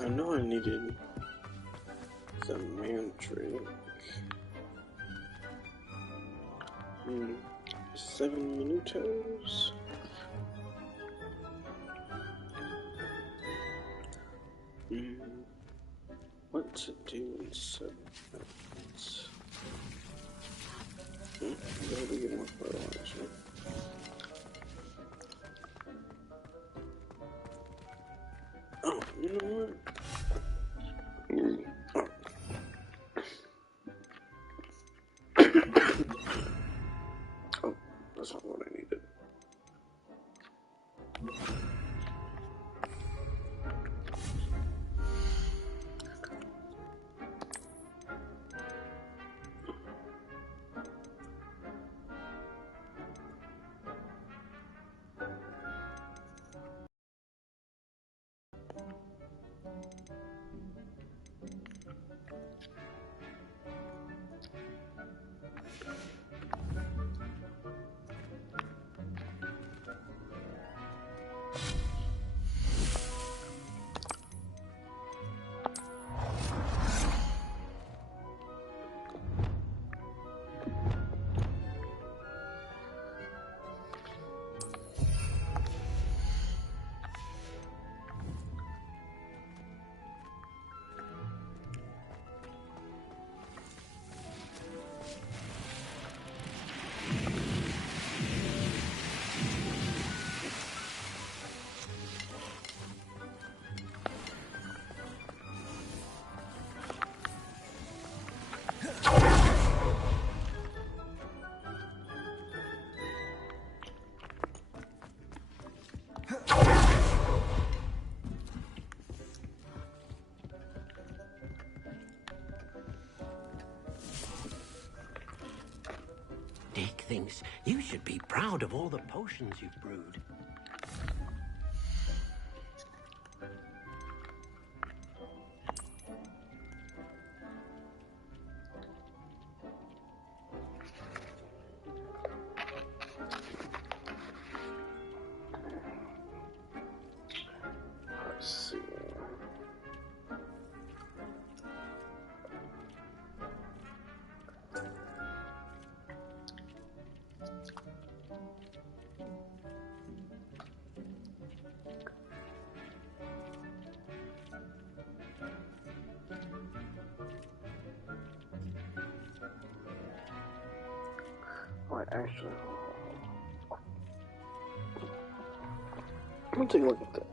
I know I needed the mandrake. 7 minutos. What to do in 7 minutes? Maybe get more fertilizer. Oh, you know what? Oh, that's not what I needed. Dick thinks you should be proud of all the potions you've brewed. Let's see. Alright, actually, I'm gonna take a look at this.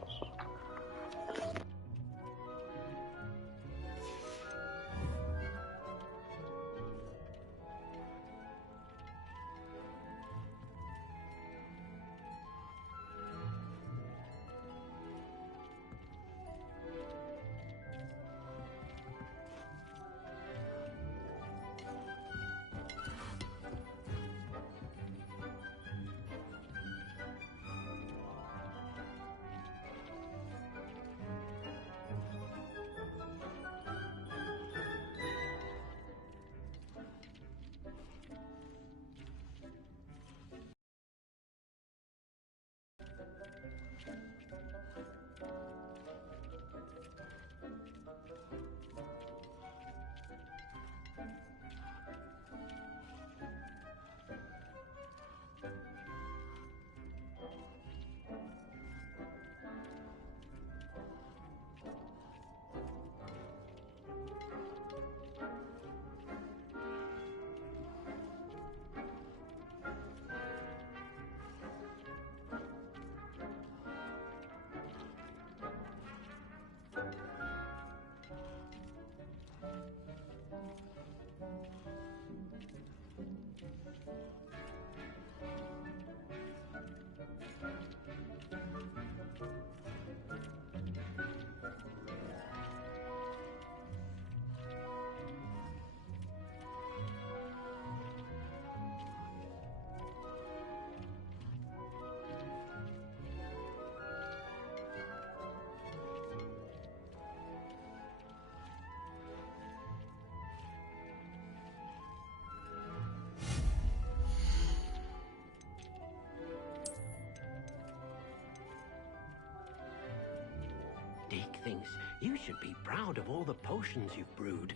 Dick thinks you should be proud of all the potions you've brewed.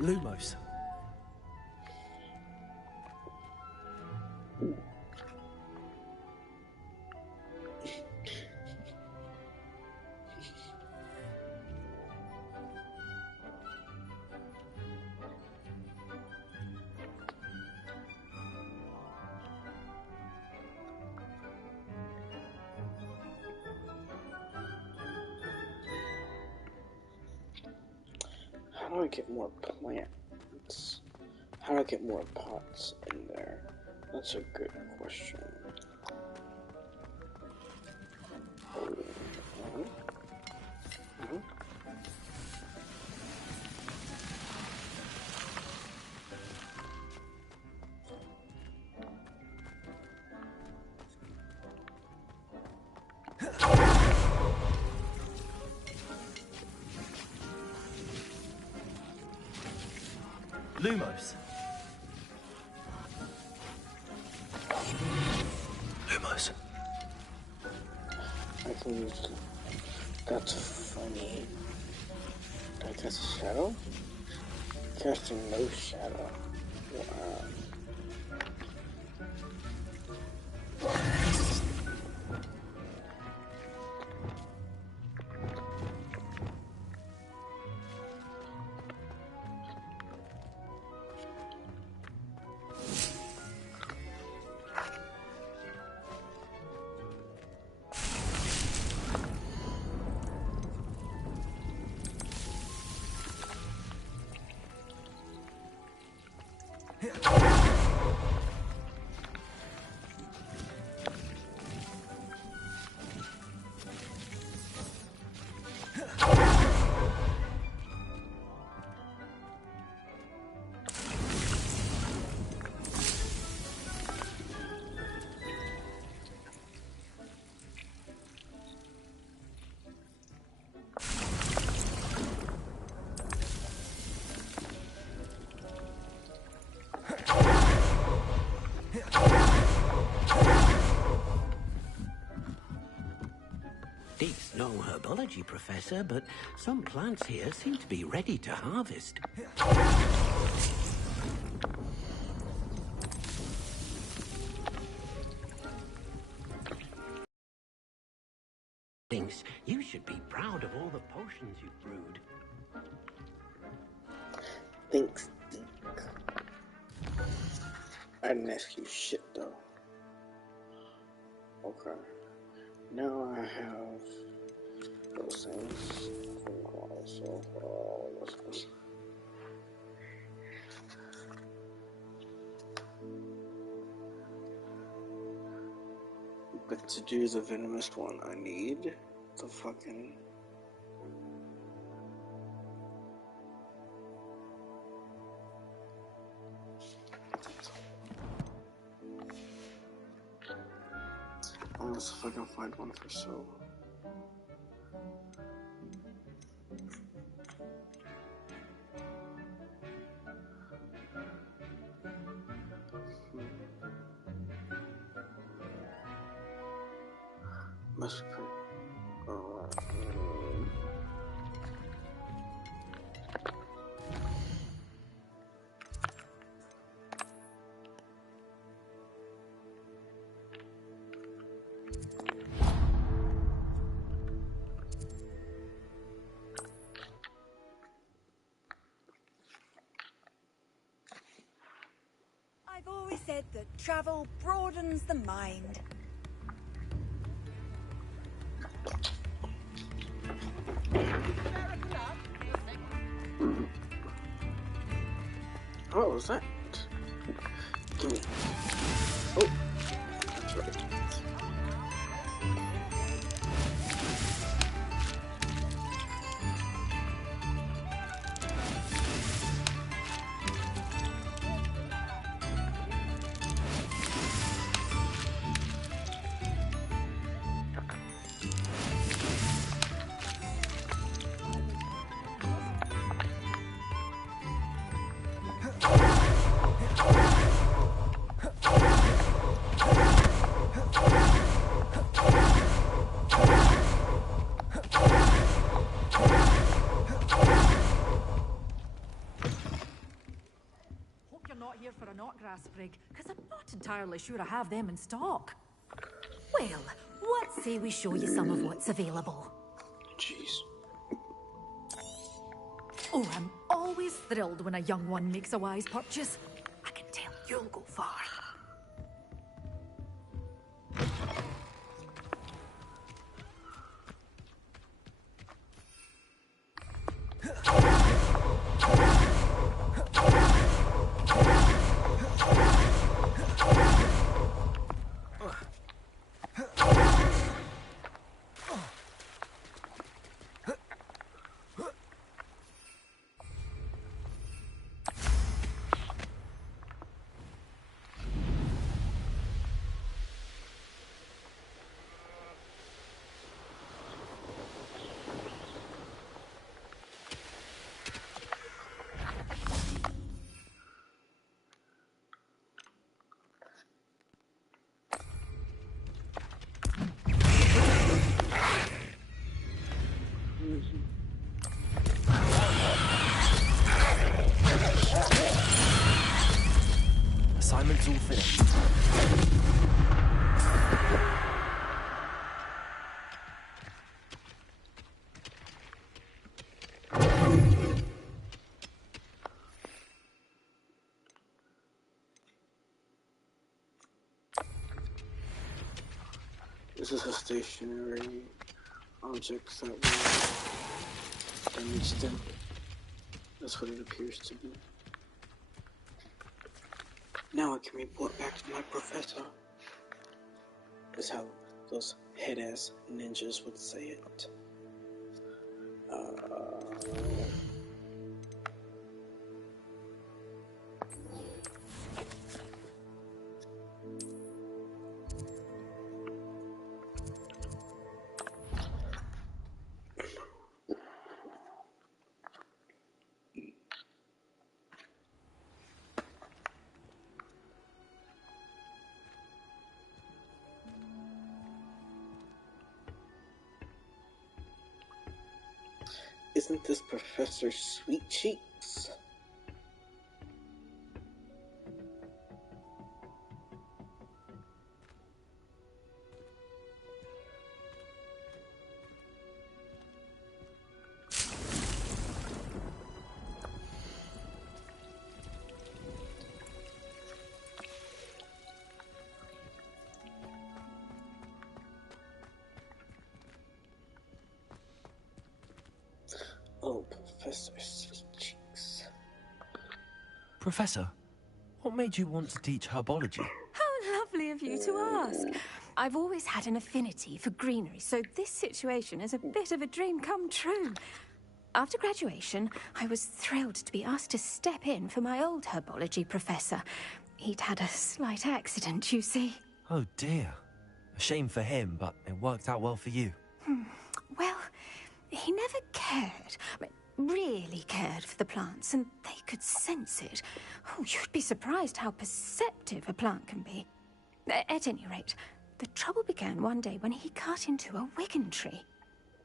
Lumos. How do I get more plants? How do I get more pots in there? That's a good question. Lumos. Lumos. I can use. That's funny. Did I cast a shadow? Casting no shadow. Wow. Dick's no herbology professor, but some plants here seem to be ready to harvest. Thinks you should be proud of all the potions you've brewed. Thanks, Dick. I didn't ask you shit though. Okay. Now I have those things. So, but to do the venomous one, I need the fucking. Unless if I can find one for so. Must be pretty. I've always said that travel broadens the mind. What was that? Give me. Oh, that's right. For an ottgrass sprig, because I'm not entirely sure I have them in stock. Well, what say we show you some of what's available? Jeez. Oh, I'm always thrilled when a young one makes a wise purchase. I can tell you'll go far. Assignment's all finished. This is a stationary object that will damage them. That's what it appears to be. Now I can report back to my professor. That's how those head-ass ninjas would say it. Isn't this Professor Sweet Cheeks? Oh, Professor Sweet Cheeks. Professor, what made you want to teach herbology? How lovely of you to ask. I've always had an affinity for greenery, so this situation is a bit of a dream come true. After graduation, I was thrilled to be asked to step in for my old herbology professor. He'd had a slight accident, you see. Oh dear. A shame for him, but it worked out well for you. Well, he never cared, really cared for the plants, and they could sense it. Oh, you'd be surprised how perceptive a plant can be. At any rate, the The trouble began one day when he cut into a wigan tree.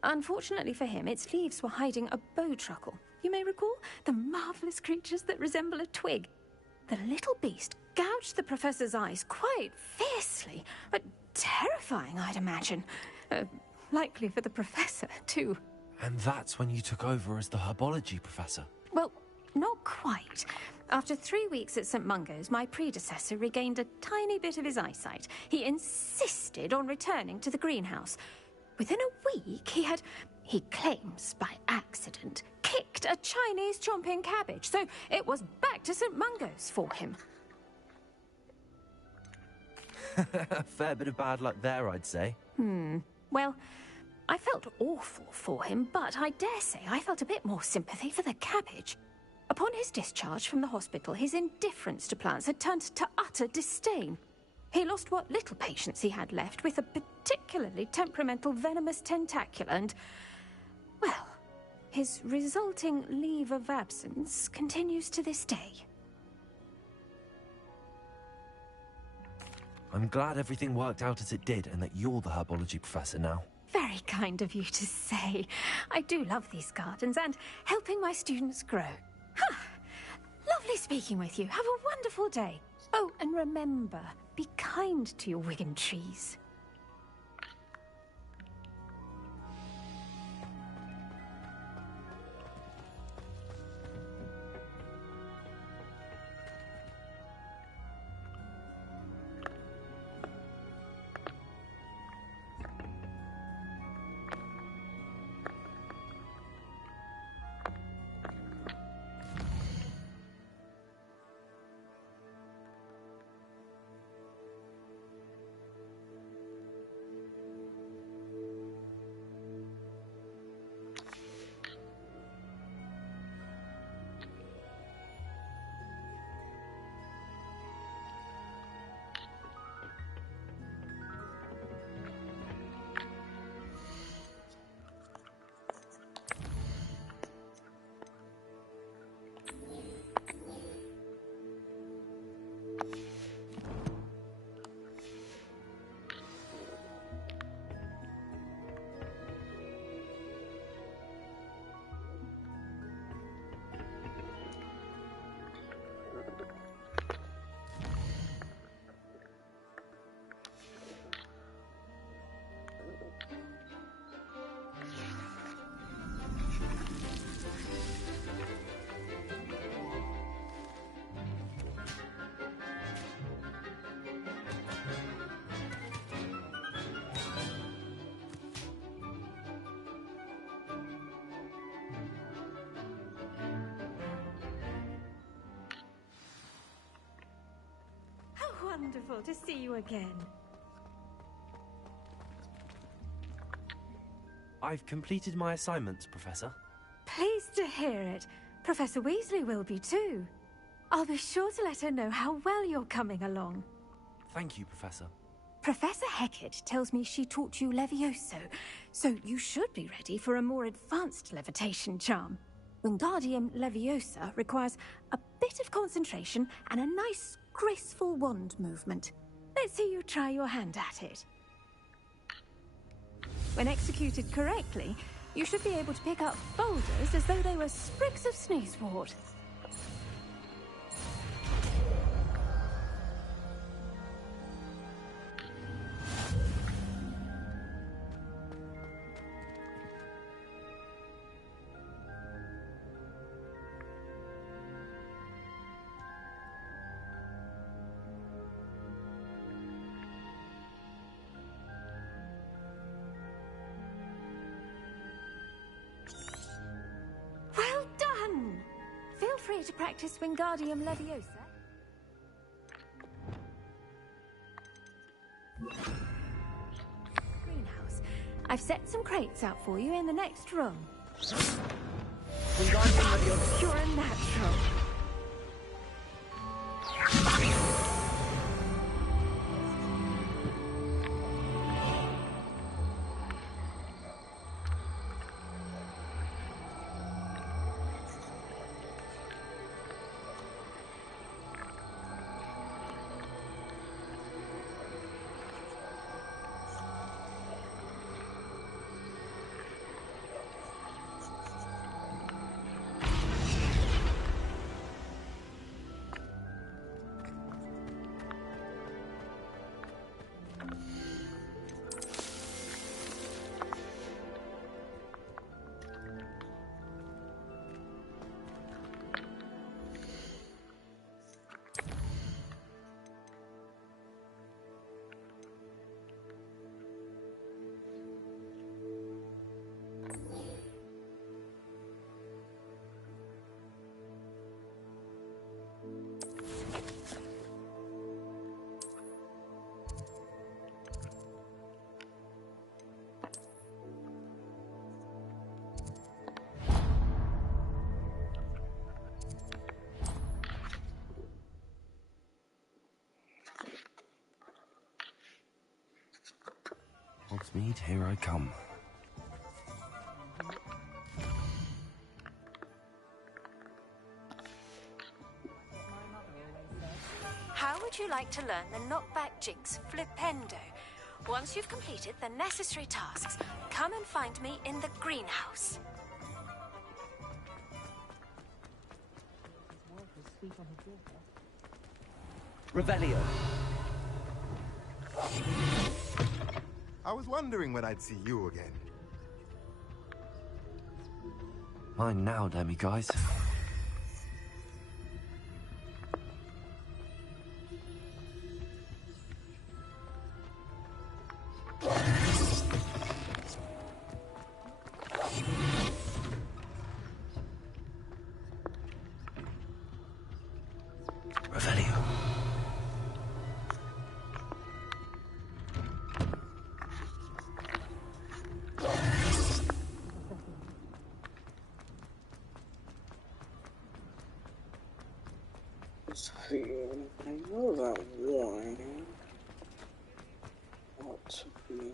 Unfortunately for him, its leaves were hiding a bowtruckle. You may recall the marvelous creatures that resemble a twig. The little beast gouged the professor's eyes quite fiercely, but terrifying, I'd imagine. Likely for the professor, too. And that's when you took over as the herbology professor? Well, not quite. After 3 weeks at St. Mungo's, my predecessor regained a tiny bit of his eyesight. He insisted on returning to the greenhouse. Within a week, he claims by accident, kicked a Chinese chomping cabbage, so it was back to St. Mungo's for him. A fair bit of bad luck there, I'd say. Well, I felt awful for him, but I dare say I felt a bit more sympathy for the cabbage. Upon his discharge from the hospital, his indifference to plants had turned to utter disdain. He lost what little patience he had left with a particularly temperamental venomous tentacula and, well, his resulting leave of absence continues to this day. I'm glad everything worked out as it did and that you're the herbology professor now. Very kind of you to say. I do love these gardens and helping my students grow. Lovely speaking with you. Have a wonderful day. Oh, and remember, be kind to your wigan trees. Wonderful to see you again. I've completed my assignments, Professor. Pleased to hear it. Professor Weasley will be too. I'll be sure to let her know how well you're coming along. Thank you, Professor. Professor Hecat tells me she taught you Levioso, so you should be ready for a more advanced levitation charm. Wingardium Leviosa requires a bit of concentration and a nice, graceful wand movement. Let's see you try your hand at it. When executed correctly, you should be able to pick up boulders as though they were sprigs of sneezewort. Free to practice Wingardium Leviosa. Greenhouse. I've set some crates out for you in the next room. Wingardium Leviosa. You're a natural. Hogsmeade, here I come. How would you like to learn the knockback jinx flipendo? Once you've completed the necessary tasks, come and find me in the greenhouse. Revelio. I was wondering when I'd see you again. Mine now, demi-guys. Revelio. See, I know that one ought to be.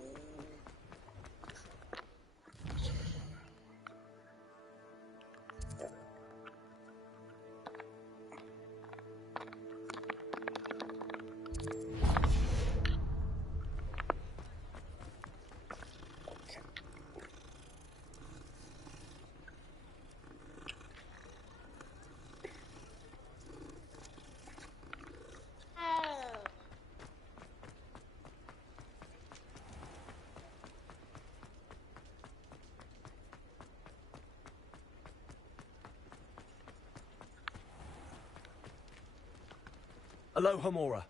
Aloha Mora.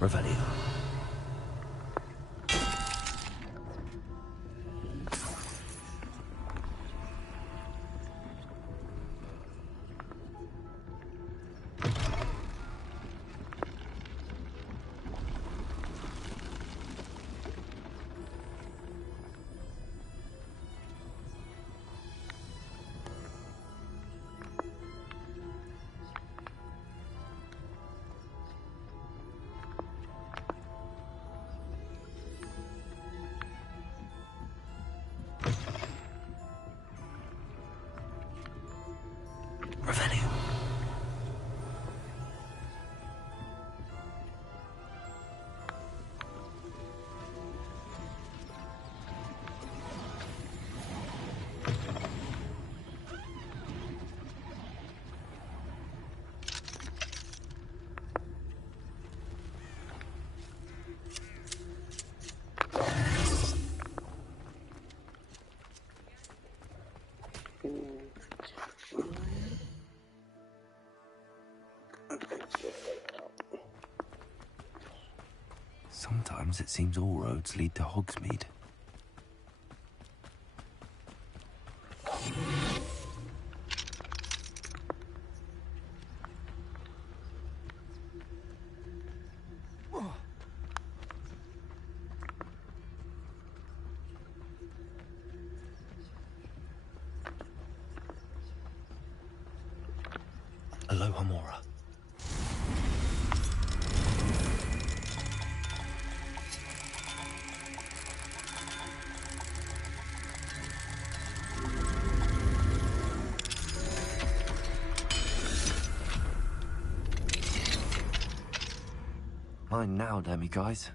Revelio. Revelio. Sometimes it seems all roads lead to Hogsmeade. Aloha Mora. Mine now, demi guys.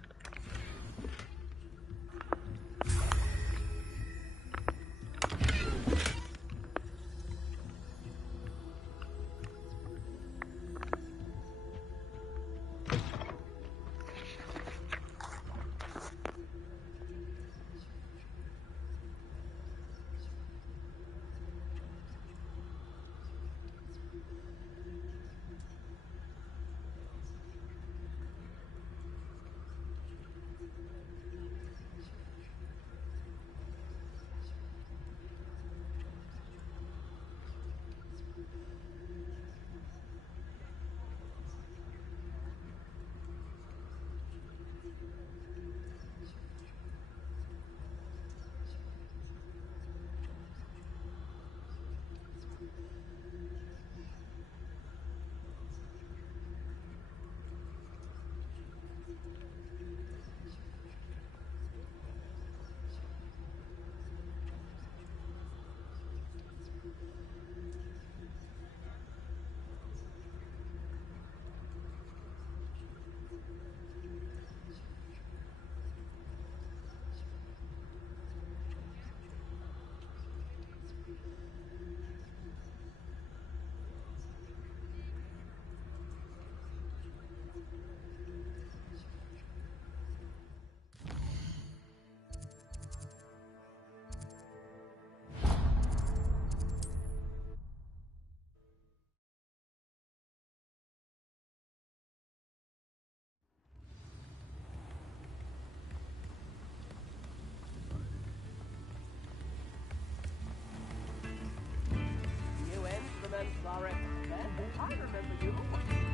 I remember you.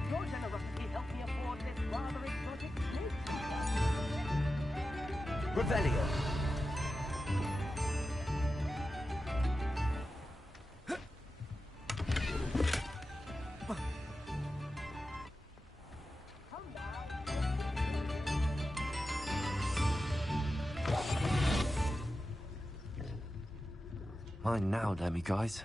Your generosity helped me afford this rather exotic snake. Revelio. Mine now, demi guys.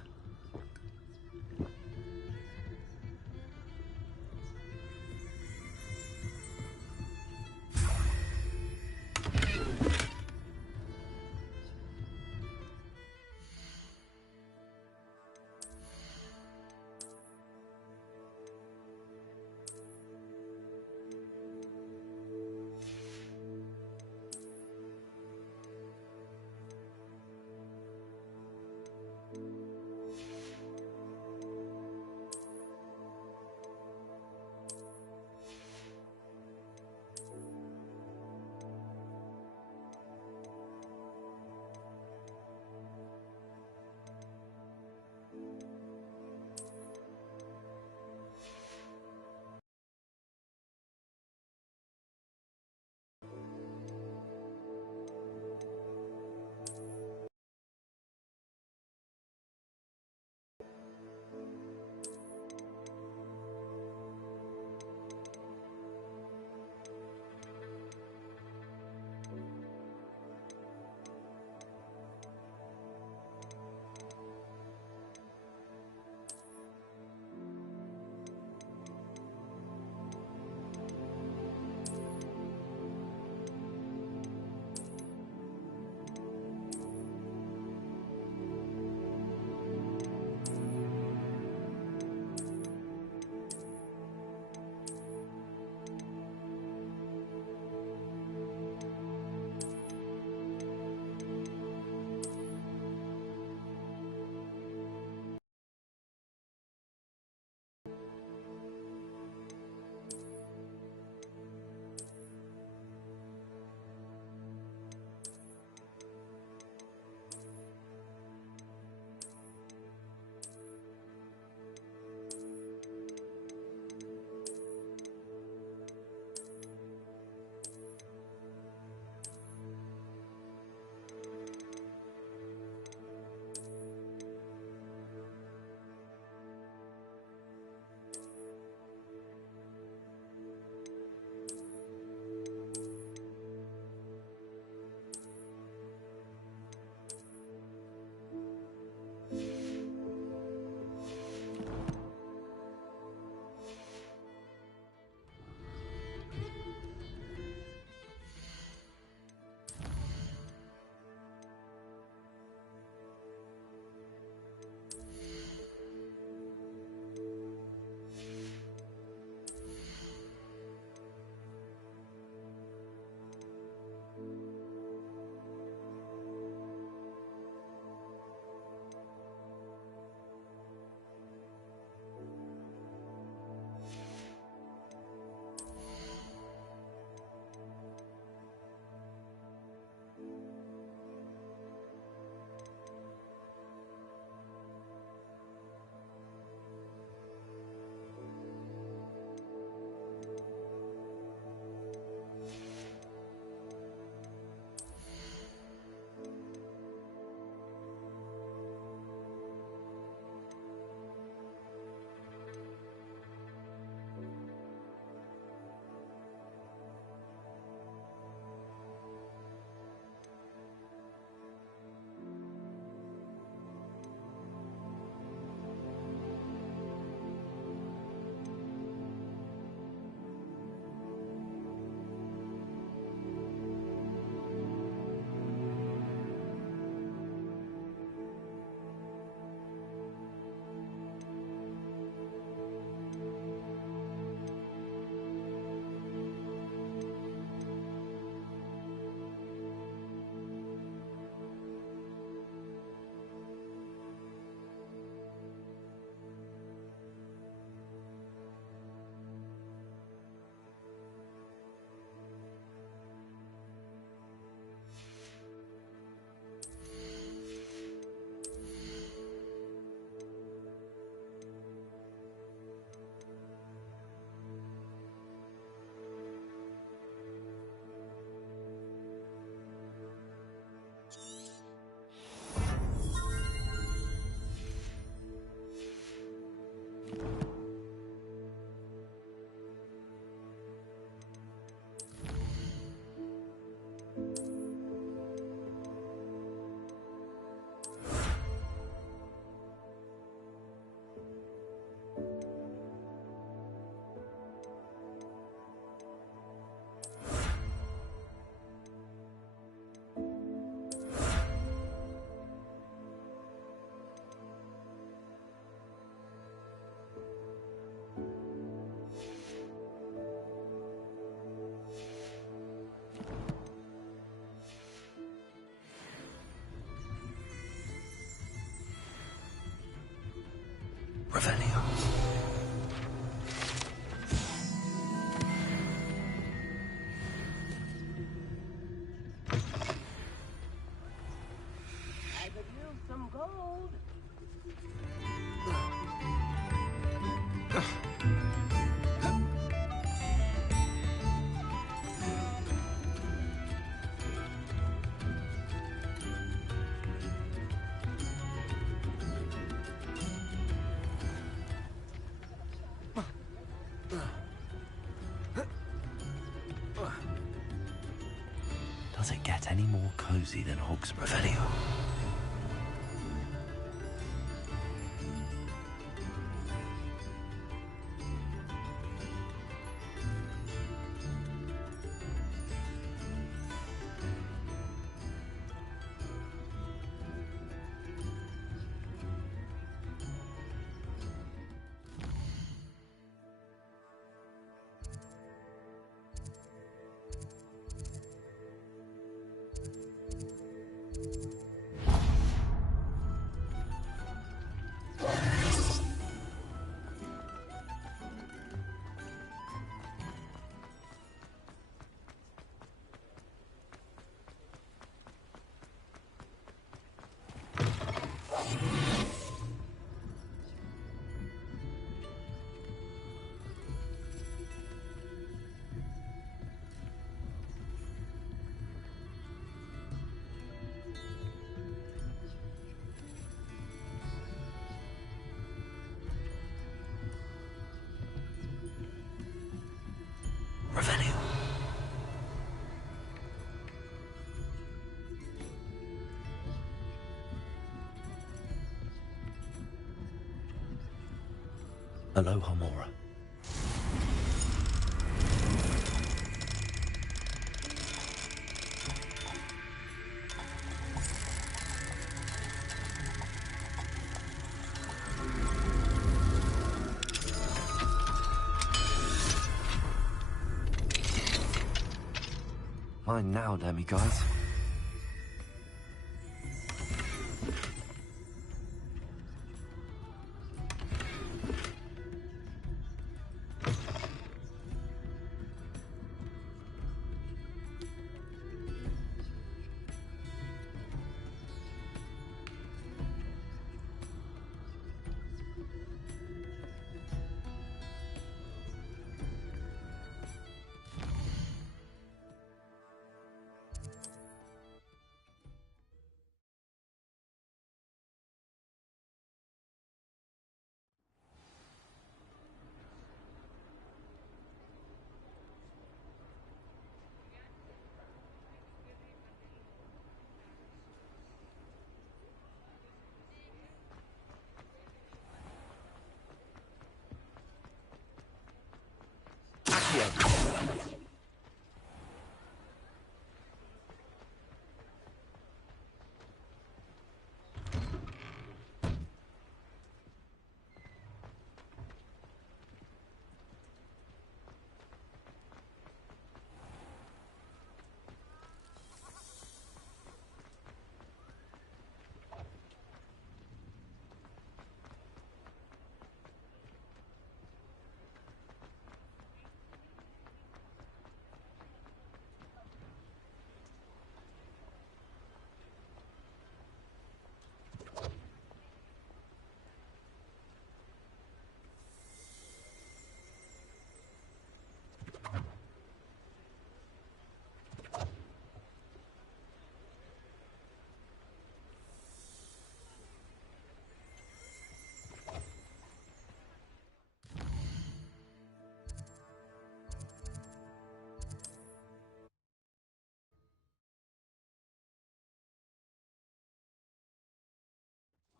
Revelio. I could use some gold. Does it get any more cozy than Hog's Revelio? Revelio. Aloha Mora. Mine now, demiguys.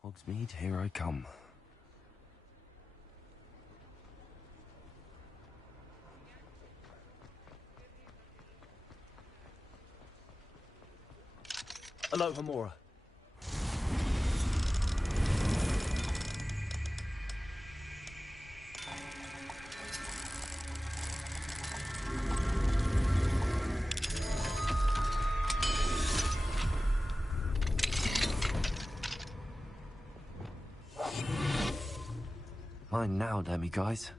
Hogsmeade, here I come. Hello, Hamora. Mine now, Demi guys.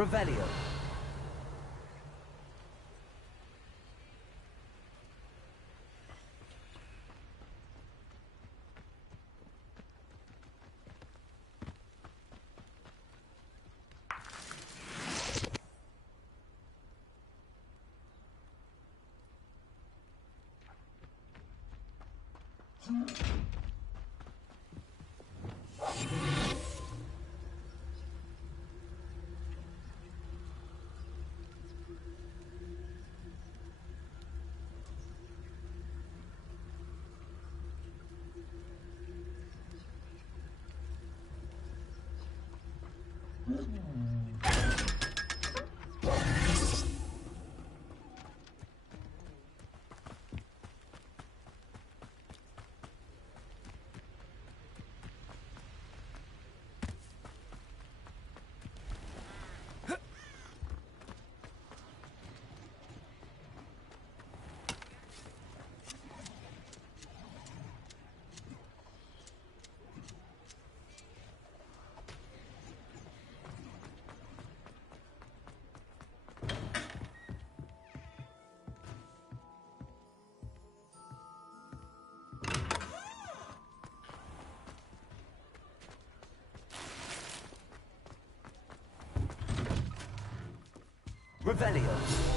Revelio. Revelio.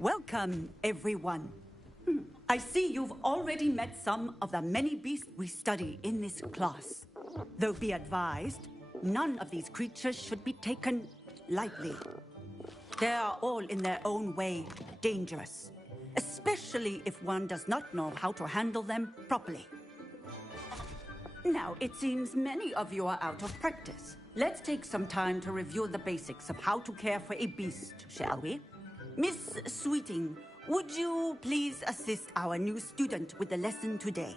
Welcome, everyone. I see you've already met some of the many beasts we study in this class. Though be advised, none of these creatures should be taken lightly. They are all in their own way dangerous, especially if one does not know how to handle them properly. Now, it seems many of you are out of practice. Let's take some time to review the basics of how to care for a beast, shall we? Miss Sweeting, would you please assist our new student with the lesson today?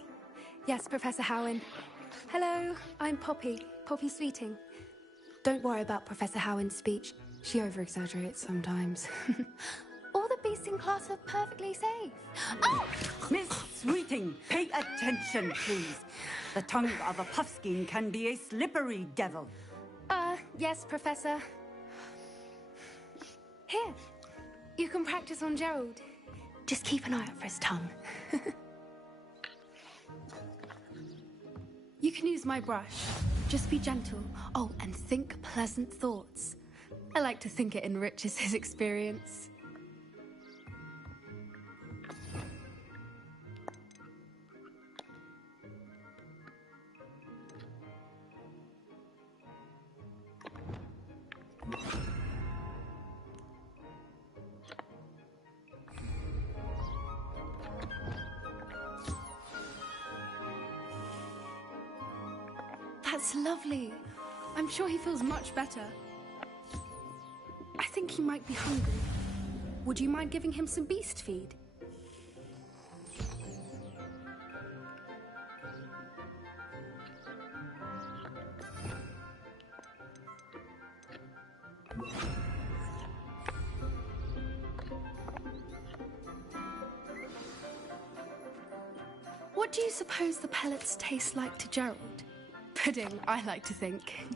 Yes, Professor Howin. Hello, I'm Poppy Sweeting. Don't worry about Professor Howin's speech. She over-exaggerates sometimes. All the beasts in class are perfectly safe. Oh! Miss Sweeting, pay attention, please. The tongue of a puffskein can be a slippery devil. Yes, Professor. Here, you can practice on Gerald. Just keep an eye out for his tongue. You can use my brush. Just be gentle. Oh, and think pleasant thoughts. I like to think it enriches his experience. That's lovely. I'm sure he feels much better. I think he might be hungry. Would you mind giving him some beast feed? What do you suppose the pellets taste like to Gerald? Pudding, I like to think.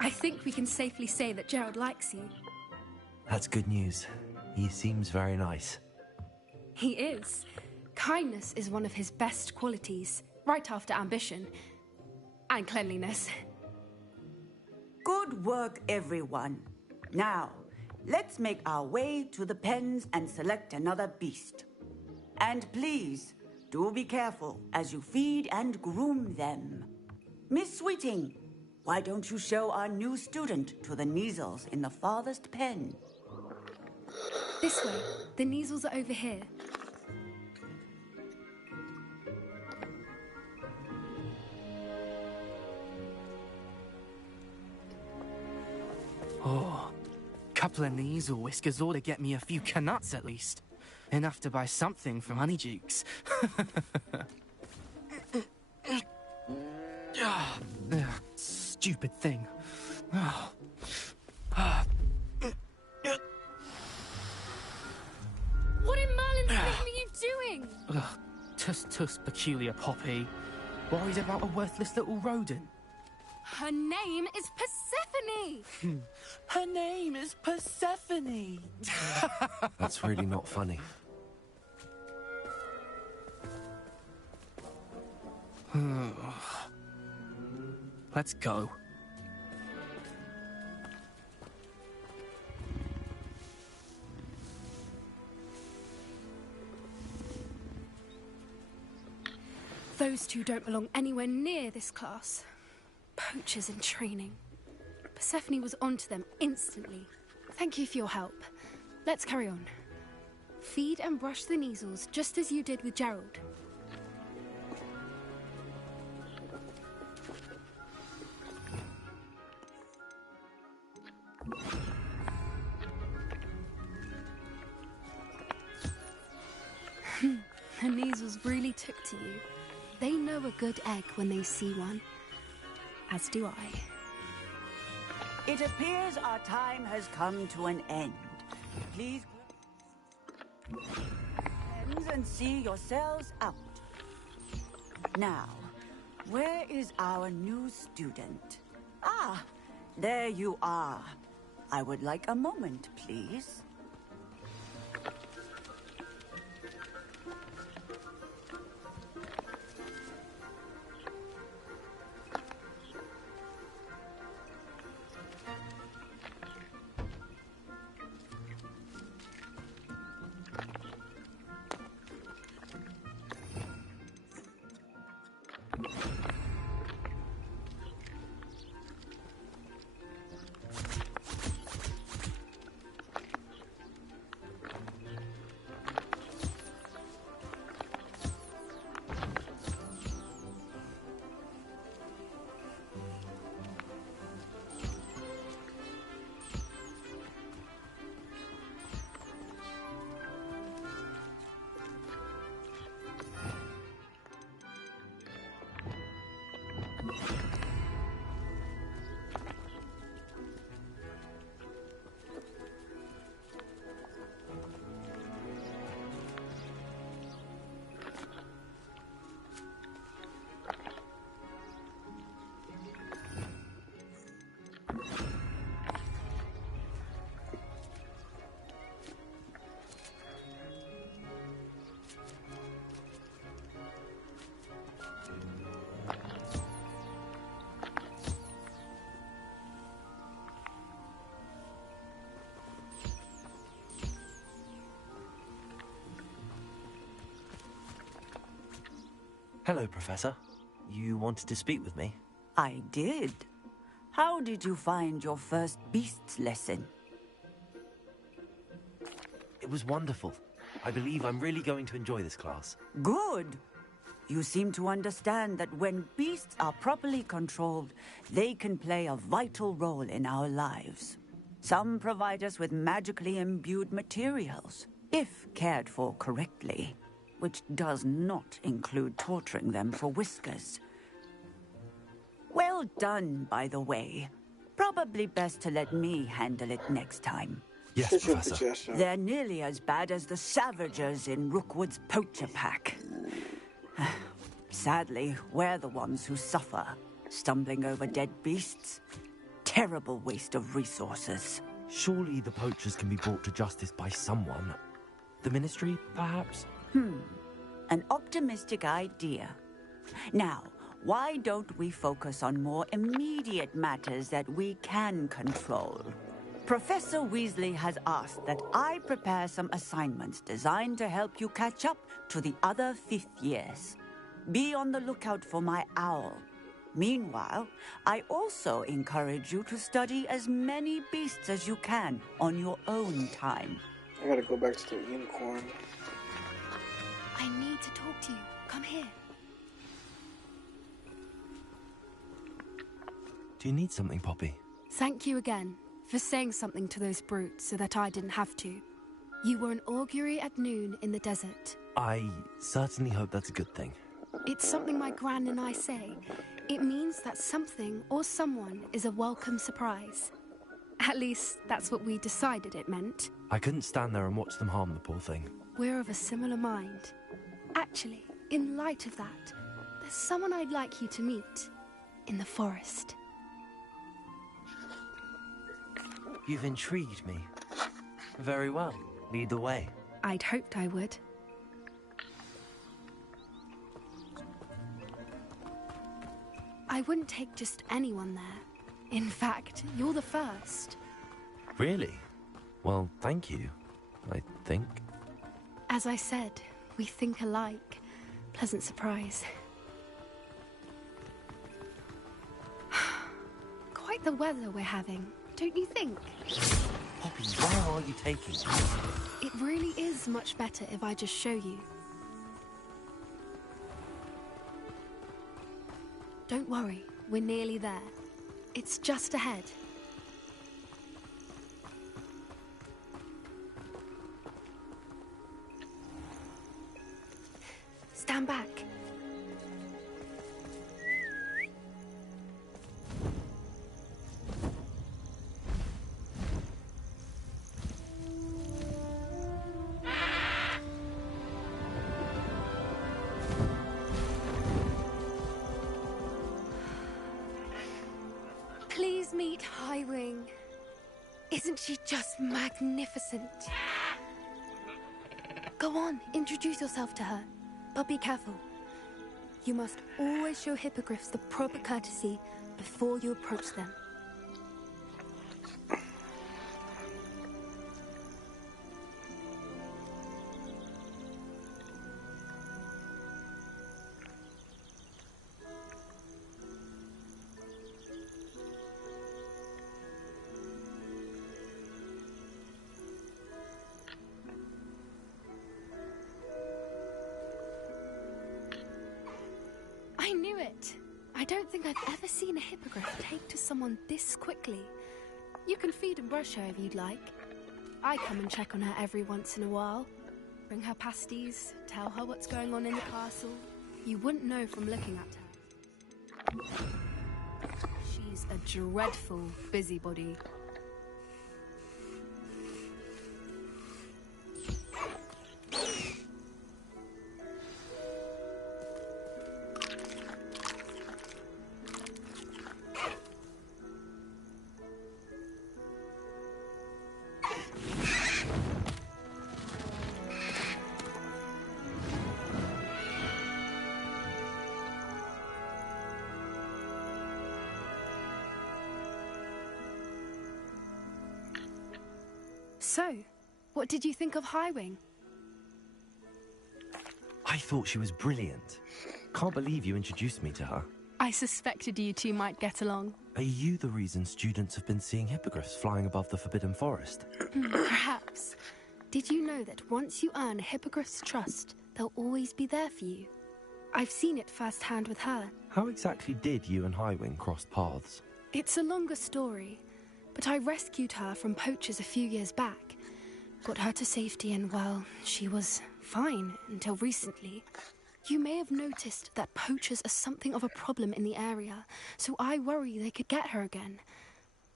I think we can safely say that Gerald likes you. That's good news. He seems very nice. He is. Kindness is one of his best qualities, right after ambition. And cleanliness. Good work, everyone. Now, let's make our way to the pens and select another beast. And please, do be careful as you feed and groom them. Miss Sweeting, why don't you show our new student to the Neasels in the farthest pen? This way. The Neasels are over here. Oh, couple of Neasel whiskers ought to get me a few canuts at least. Enough to buy something from Honeydukes. Stupid thing. What in Merlin's name are you doing? Tuss, peculiar Poppy. Worried about a worthless little rodent. Her name is Persephone! Her name is Persephone! That's really not funny. Let's go. Those two don't belong anywhere near this class. Poachers in training. Persephone was onto them instantly. Thank you for your help. Let's carry on. Feed and brush the Neasels just as you did with Gerald. The Neasels really took to you. They know a good egg when they see one. As do I. It appears our time has come to an end. Please close and see yourselves out. Now, where is our new student? Ah, there you are. I would like a moment, please. Hello, Professor. You wanted to speak with me? I did. How did you find your first beasts lesson? It was wonderful. I believe I'm really going to enjoy this class. Good. You seem to understand that when beasts are properly controlled, they can play a vital role in our lives. Some provide us with magically imbued materials, if cared for correctly, which does not include torturing them for whiskers. Well done, by the way. Probably best to let me handle it next time. Yes, Such a Professor. suggestion. They're nearly as bad as the Savagers in Rookwood's poacher pack. Sadly, we're the ones who suffer, stumbling over dead beasts. Terrible waste of resources. Surely the poachers can be brought to justice by someone. The Ministry, perhaps? An optimistic idea. Now, why don't we focus on more immediate matters that we can control? Professor Weasley has asked that I prepare some assignments designed to help you catch up to the other fifth years. Be on the lookout for my owl. Meanwhile, I also encourage you to study as many beasts as you can on your own time. I gotta go back to the unicorn. I need to talk to you. Come here. Do you need something, Poppy? Thank you again for saying something to those brutes so that I didn't have to. You were an augury at noon in the desert. I certainly hope that's a good thing. It's something my gran and I say. It means that something or someone is a welcome surprise. At least, that's what we decided it meant. I couldn't stand there and watch them harm the poor thing. We're of a similar mind. Actually, in light of that, there's someone I'd like you to meet. In the forest. You've intrigued me. Very well. Lead the way. I'd hoped I would. I wouldn't take just anyone there. In fact, you're the first. Really? Well, thank you, I think. As I said, we think alike. Pleasant surprise. Quite the weather we're having, don't you think? Poppy, where are you taking me? It really is much better if I just show you. Don't worry, we're nearly there. It's just ahead. Stand back. Please meet Highwing. Isn't she just magnificent? Go on, introduce yourself to her. But be careful. You must always show hippogriffs the proper courtesy before you approach them. I knew it. I don't think I've ever seen a hippogriff take to someone this quickly. You can feed and brush her if you'd like. I come and check on her every once in a while. Bring her pasties, tell her what's going on in the castle. You wouldn't know from looking at her. She's a dreadful busybody. So, what did you think of Highwing? I thought she was brilliant. Can't believe you introduced me to her. I suspected you two might get along. Are you the reason students have been seeing hippogriffs flying above the Forbidden Forest? Perhaps. Did you know that once you earn a hippogriff's trust, they'll always be there for you? I've seen it firsthand with her. How exactly did you and Highwing cross paths? It's a longer story, but I rescued her from poachers a few years back. Got her to safety and, well, she was fine until recently. You may have noticed that poachers are something of a problem in the area, so I worry they could get her again.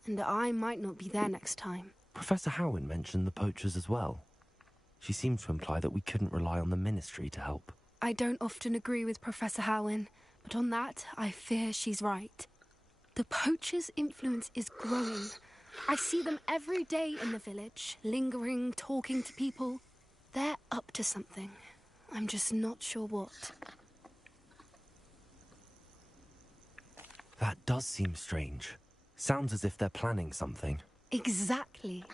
And I might not be there next time. Professor Howin mentioned the poachers as well. She seemed to imply that we couldn't rely on the Ministry to help. I don't often agree with Professor Howin, but on that, I fear she's right. The poachers' influence is growing. I see them every day in the village, lingering, talking to people. They're up to something. I'm just not sure what. That does seem strange. Sounds as if they're planning something. Exactly.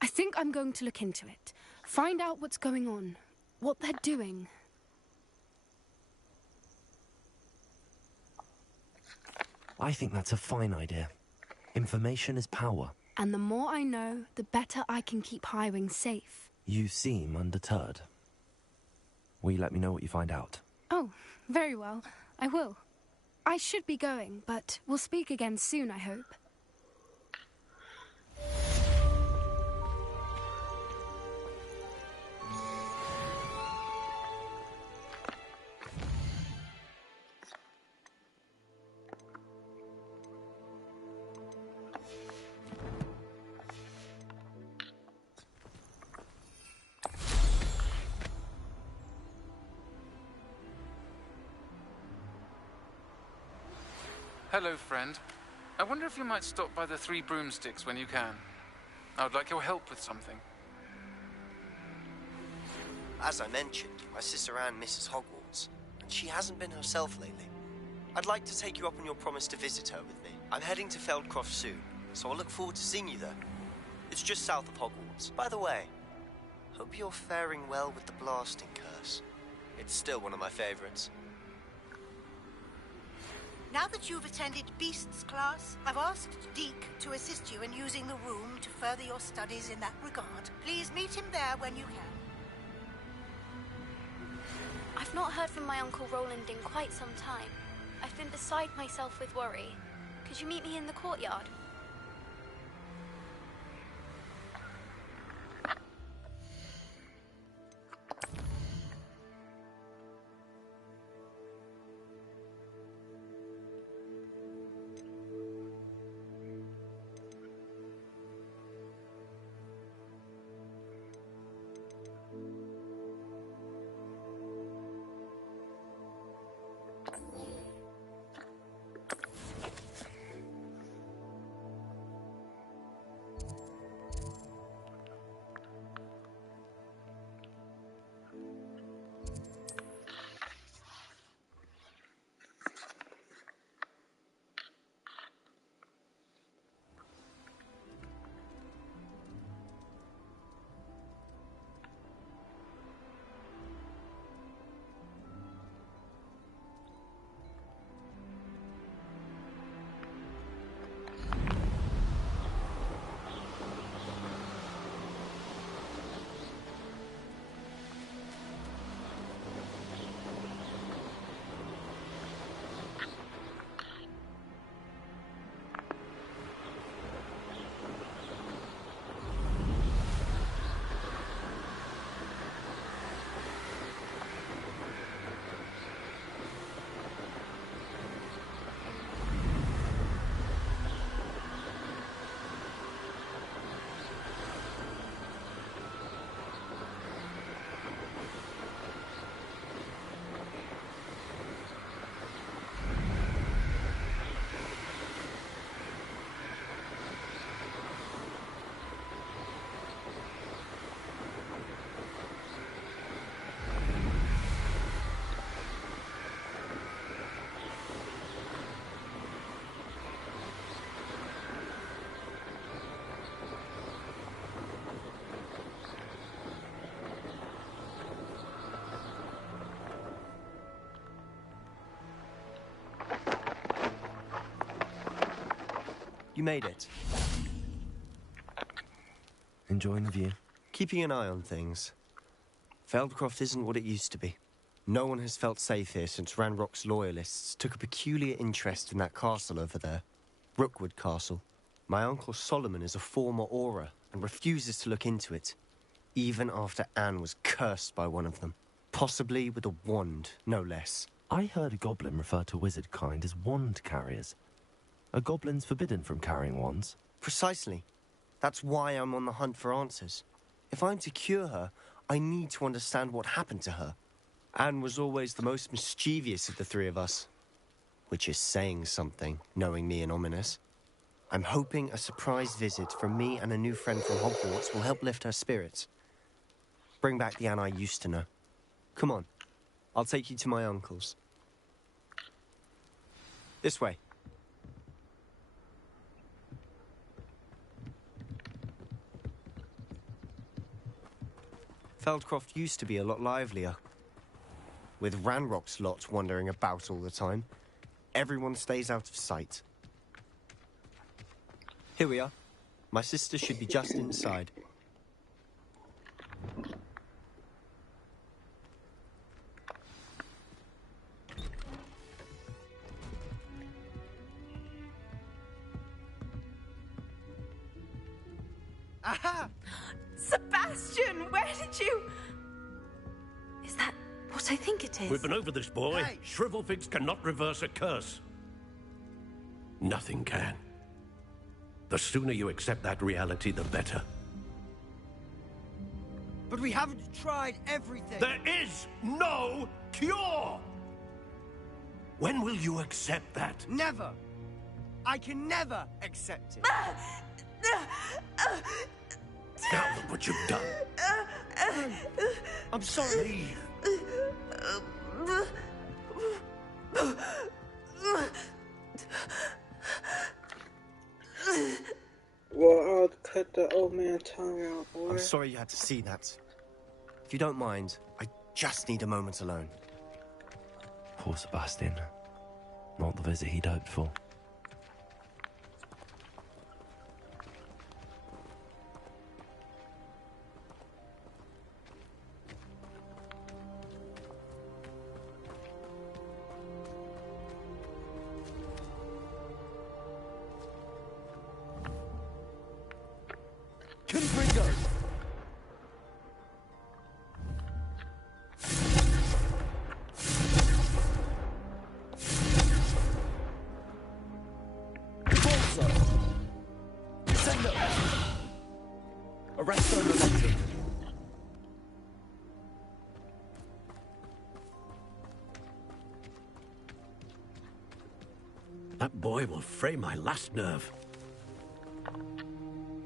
I think I'm going to look into it. Find out what's going on, what they're doing. I think that's a fine idea. Information is power. And the more I know, the better I can keep Highwing safe. You seem undeterred. Will you let me know what you find out? Oh, very well. I will. I should be going, but we'll speak again soon, I hope. Hello, friend. I wonder if you might stop by the Three Broomsticks when you can. I would like your help with something. As I mentioned, my sister Anne misses Hogwarts, and she hasn't been herself lately. I'd like to take you up on your promise to visit her with me. I'm heading to Feldcroft soon, so I'll look forward to seeing you there. It's just south of Hogwarts. By the way, hope you're faring well with the blasting curse. It's still one of my favorites. Now that you've attended Beasts class, I've asked Deke to assist you in using the room to further your studies in that regard. Please meet him there when you can. I've not heard from my Uncle Roland in quite some time. I've been beside myself with worry. Could you meet me in the courtyard? You made it. Enjoying the view? Keeping an eye on things. Feldcroft isn't what it used to be. No one has felt safe here since Ranrock's loyalists took a peculiar interest in that castle over there. Rookwood Castle. My uncle Solomon is a former Auror and refuses to look into it, even after Anne was cursed by one of them. Possibly with a wand, no less. I heard a goblin refer to wizard kind as wand carriers. Are goblins forbidden from carrying wands? Precisely. That's why I'm on the hunt for answers. If I'm to cure her, I need to understand what happened to her. Anne was always the most mischievous of the three of us. Which is saying something, knowing me and Ominous. I'm hoping a surprise visit from me and a new friend from Hogwarts will help lift her spirits. Bring back the Anne I used to know. Come on. I'll take you to my uncle's. This way. Feldcroft used to be a lot livelier. With Ranrock's lot wandering about all the time, everyone stays out of sight. Here we are. My sister should be just inside. Aha! Sebastian, where did you... Is that what I think it is? We've been over this, boy. Hey. Shrivelfigs cannot reverse a curse. Nothing can. The sooner you accept that reality, the better. But we haven't tried everything. There is no cure! When will you accept that? Never. I can never accept it. Now look what you've done. I'm sorry. Well, I'll cut the old man tongue out, boy. I'm sorry you had to see that. If you don't mind, I just need a moment alone. Poor Sebastian. Not the visit he'd hoped for. That boy will fray my last nerve.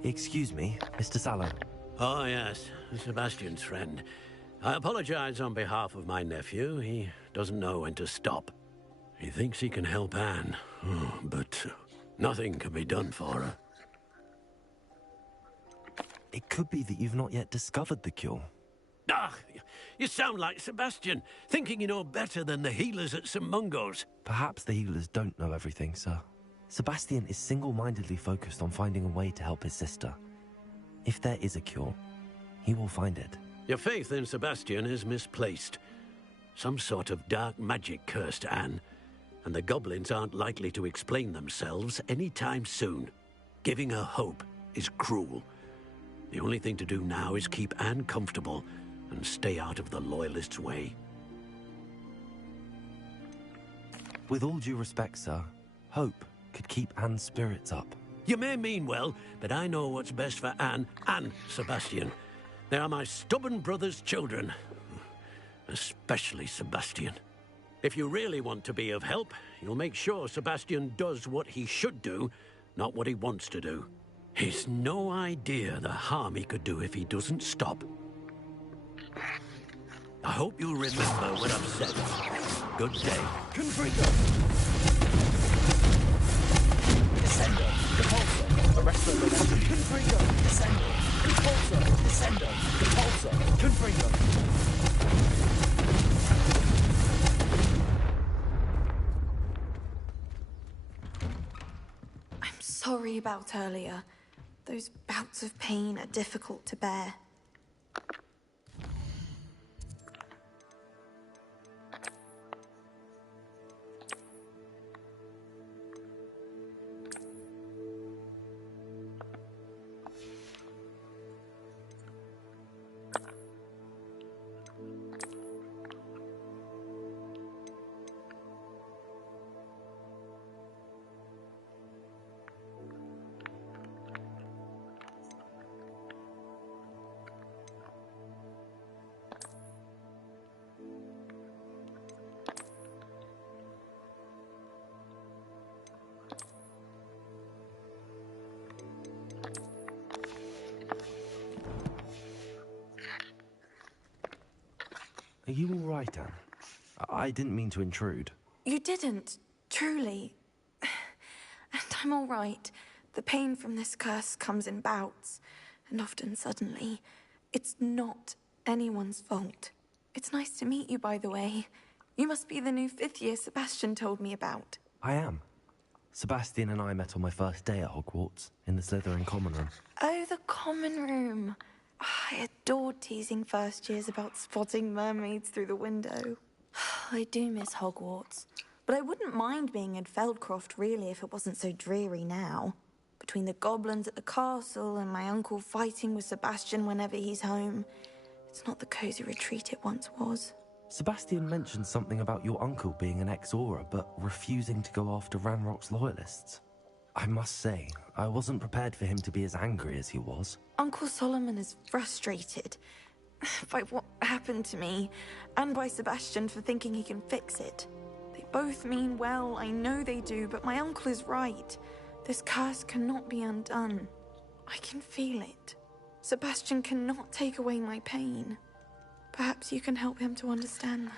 Excuse me, Mr. Sallow. Oh, yes, Sebastian's friend. I apologize on behalf of my nephew. He doesn't know when to stop. He thinks he can help Anne, but nothing can be done for her. It could be that you've not yet discovered the cure. Ah, you sound like Sebastian, thinking you know better than the healers at St. Mungo's. Perhaps the healers don't know everything, sir. Sebastian is single-mindedly focused on finding a way to help his sister. If there is a cure, he will find it. Your faith in Sebastian is misplaced. Some sort of dark magic cursed Anne, and the goblins aren't likely to explain themselves anytime soon. Giving her hope is cruel. The only thing to do now is keep Anne comfortable and stay out of the Loyalists' way. With all due respect, sir, hope could keep Anne's spirits up. You may mean well, but I know what's best for Anne and Sebastian. They are my stubborn brother's children. Especially Sebastian. If you really want to be of help, you'll make sure Sebastian does what he should do, not what he wants to do. He's no idea the harm he could do if he doesn't stop. I hope you'll remember what I've said. Good day. Confringo! Descendo! Repulsor! Arresto momentum! Confringo! Descendo! Repulsor! Descendo! Repulsor! Confringo! Sorry about earlier. Those bouts of pain are difficult to bear. Are you all right, Anne? I didn't mean to intrude. You didn't, truly. And I'm all right. The pain from this curse comes in bouts, and often suddenly. It's not anyone's fault. It's nice to meet you, by the way. You must be the new 5th year Sebastian told me about. I am. Sebastian and I met on my first day at Hogwarts, in the Slytherin common room. Oh, the common room. I adored teasing first years about spotting mermaids through the window. I do miss Hogwarts, but I wouldn't mind being in Feldcroft, really, if it wasn't so dreary now. Between the goblins at the castle and my uncle fighting with Sebastian whenever he's home, it's not the cosy retreat it once was. Sebastian mentioned something about your uncle being an ex-Auror, but refusing to go after Ranrock's loyalists. I must say, I wasn't prepared for him to be as angry as he was. Uncle Solomon is frustrated by what happened to me, and by Sebastian for thinking he can fix it. They both mean well, I know they do, but my uncle is right. This curse cannot be undone. I can feel it. Sebastian cannot take away my pain. Perhaps you can help him to understand that.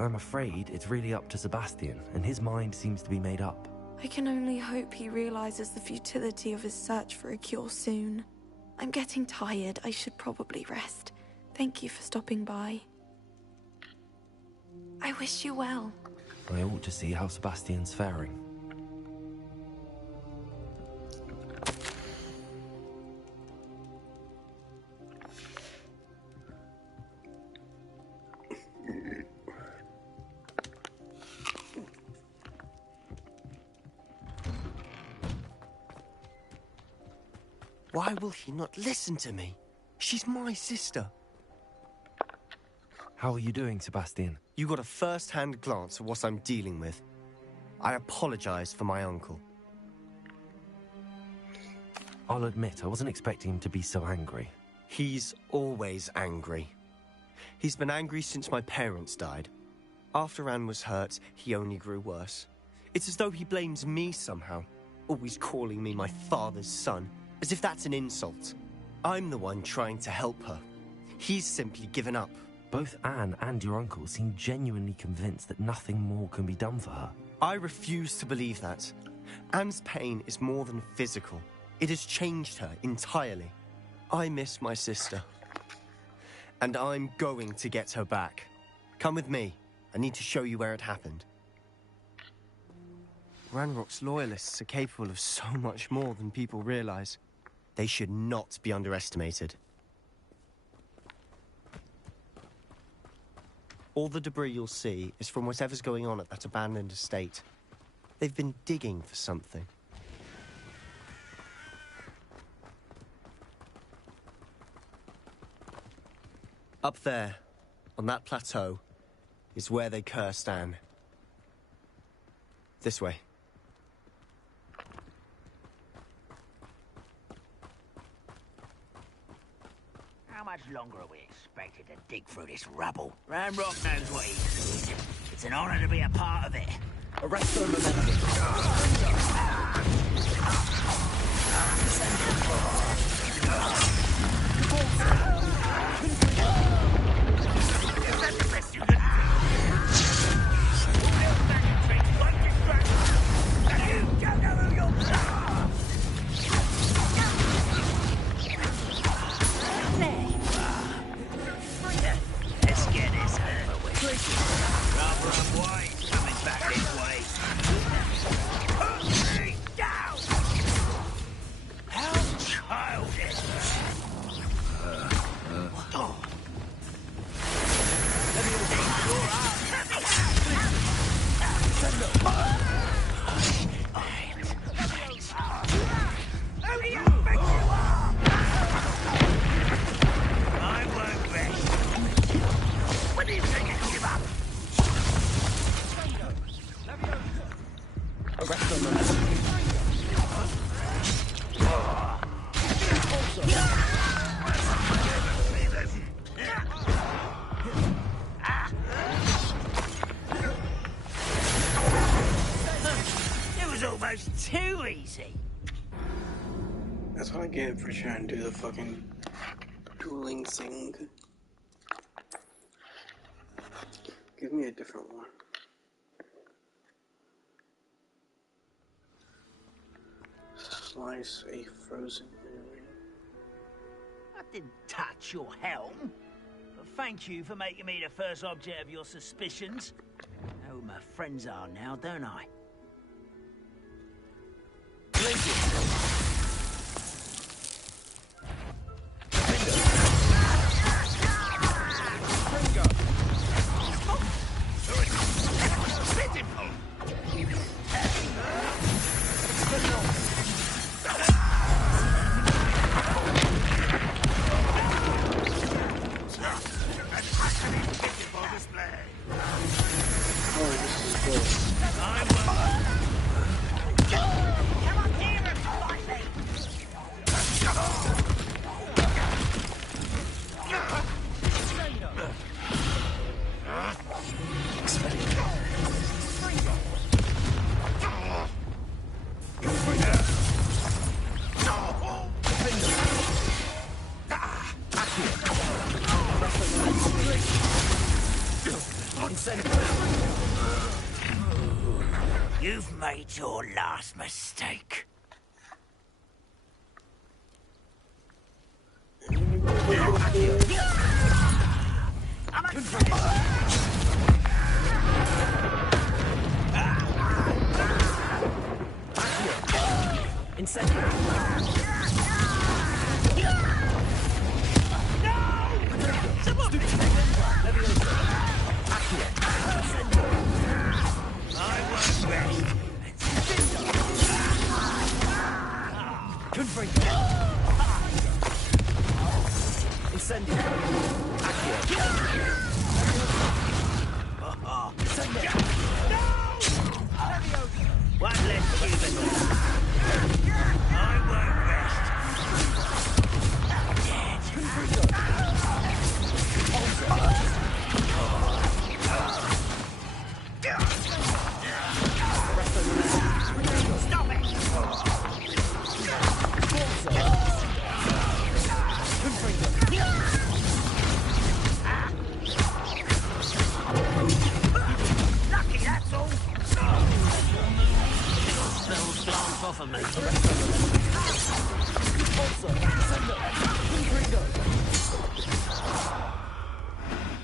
I'm afraid it's really up to Sebastian, and his mind seems to be made up. I can only hope he realizes the futility of his search for a cure soon. I'm getting tired. I should probably rest. Thank you for stopping by. I wish you well. I ought to see how Sebastian's faring. Why will he not listen to me? She's my sister. How are you doing, Sebastian? You got a first-hand glance at what I'm dealing with. I apologize for my uncle. I'll admit, I wasn't expecting him to be so angry. He's always angry. He's been angry since my parents died. After Anne was hurt, he only grew worse. It's as though he blames me somehow, always calling me my father's son, as if that's an insult. I'm the one trying to help her. He's simply given up. Both Anne and your uncle seem genuinely convinced that nothing more can be done for her. I refuse to believe that. Anne's pain is more than physical. It has changed her entirely. I miss my sister. And I'm going to get her back. Come with me. I need to show you where it happened. Ranrock's loyalists are capable of so much more than people realize. They should not be underestimated. All the debris you'll see is from whatever's going on at that abandoned estate. They've been digging for something. Up there, on that plateau, is where they cursed Anne. This way. How much longer are we expected to dig through this rubble? Ranrock knows what he's doing. It's an honor to be a part of it. Arrest them and Let's get this over with. Rubber and white coming back this way. Who do you think you are? I won't rest. When do you think you give up? Arrest them. It was almost too easy. That's what I get for trying to do the fucking dueling thing. Give me a different one. Slice a frozen berry. I didn't touch your helm. But thank you for making me the first object of your suspicions. I know who my friends are now, don't I? You've made your last mistake.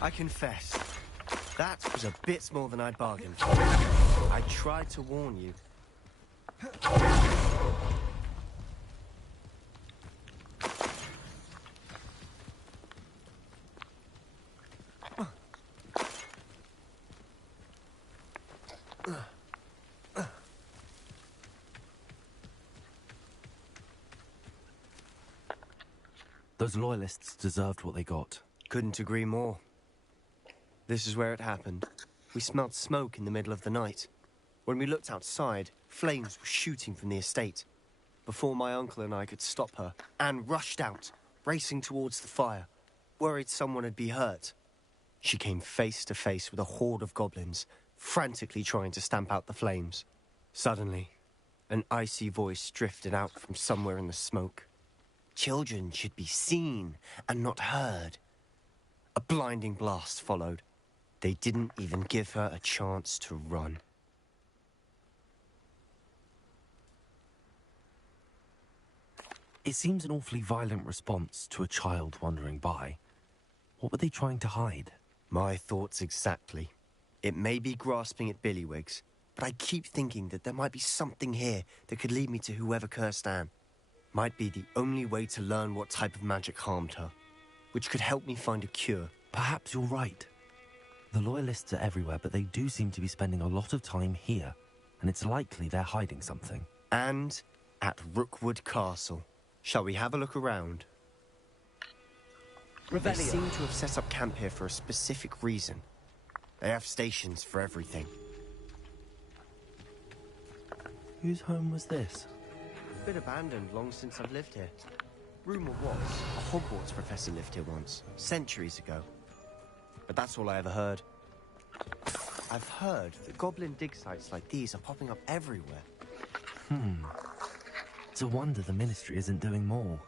I confess, that was a bit more than I'd bargained for. I tried to warn you. Those loyalists deserved what they got. Couldn't agree more. This is where it happened. We smelled smoke in the middle of the night. When we looked outside, flames were shooting from the estate. Before my uncle and I could stop her, Anne rushed out, racing towards the fire, worried someone would be hurt. She came face to face with a horde of goblins, frantically trying to stamp out the flames. Suddenly, an icy voice drifted out from somewhere in the smoke. Children should be seen and not heard. A blinding blast followed. They didn't even give her a chance to run. It seems an awfully violent response to a child wandering by. What were they trying to hide? My thoughts exactly. It may be grasping at Billywigs, but I keep thinking that there might be something here that could lead me to whoever cursed Anne. Might be the only way to learn what type of magic harmed her, which could help me find a cure. Perhaps you're right. The Loyalists are everywhere, but they do seem to be spending a lot of time here, and it's likely they're hiding something. And at Rookwood Castle. Shall we have a look around? They seem to have set up camp here for a specific reason. They have stations for everything. Whose home was this? It's been abandoned long since I've lived here. Rumour was, a Hogwarts professor lived here once, centuries ago. But that's all I ever heard. I've heard that goblin dig sites like these are popping up everywhere. It's a wonder the Ministry isn't doing more.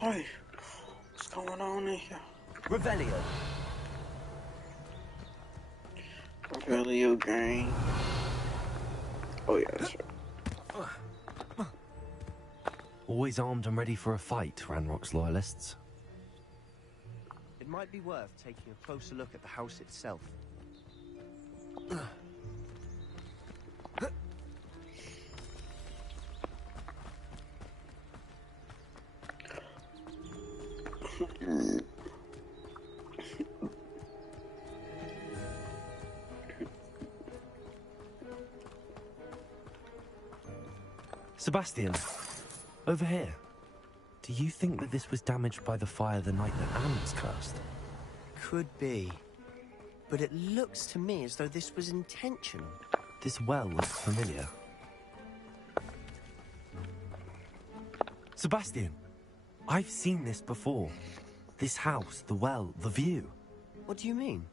Alright. What's going on in here? Revelio. Revelio gang. Oh yeah, that's right. Always armed and ready for a fight, Ranrock's loyalists. It might be worth taking a closer look at the house itself. Sebastian, over here. Do you think that this was damaged by the fire the night that Anne was cursed? Could be. But it looks to me as though this was intentional. This well looks familiar. Sebastian, I've seen this before. This house, the well, the view. What do you mean?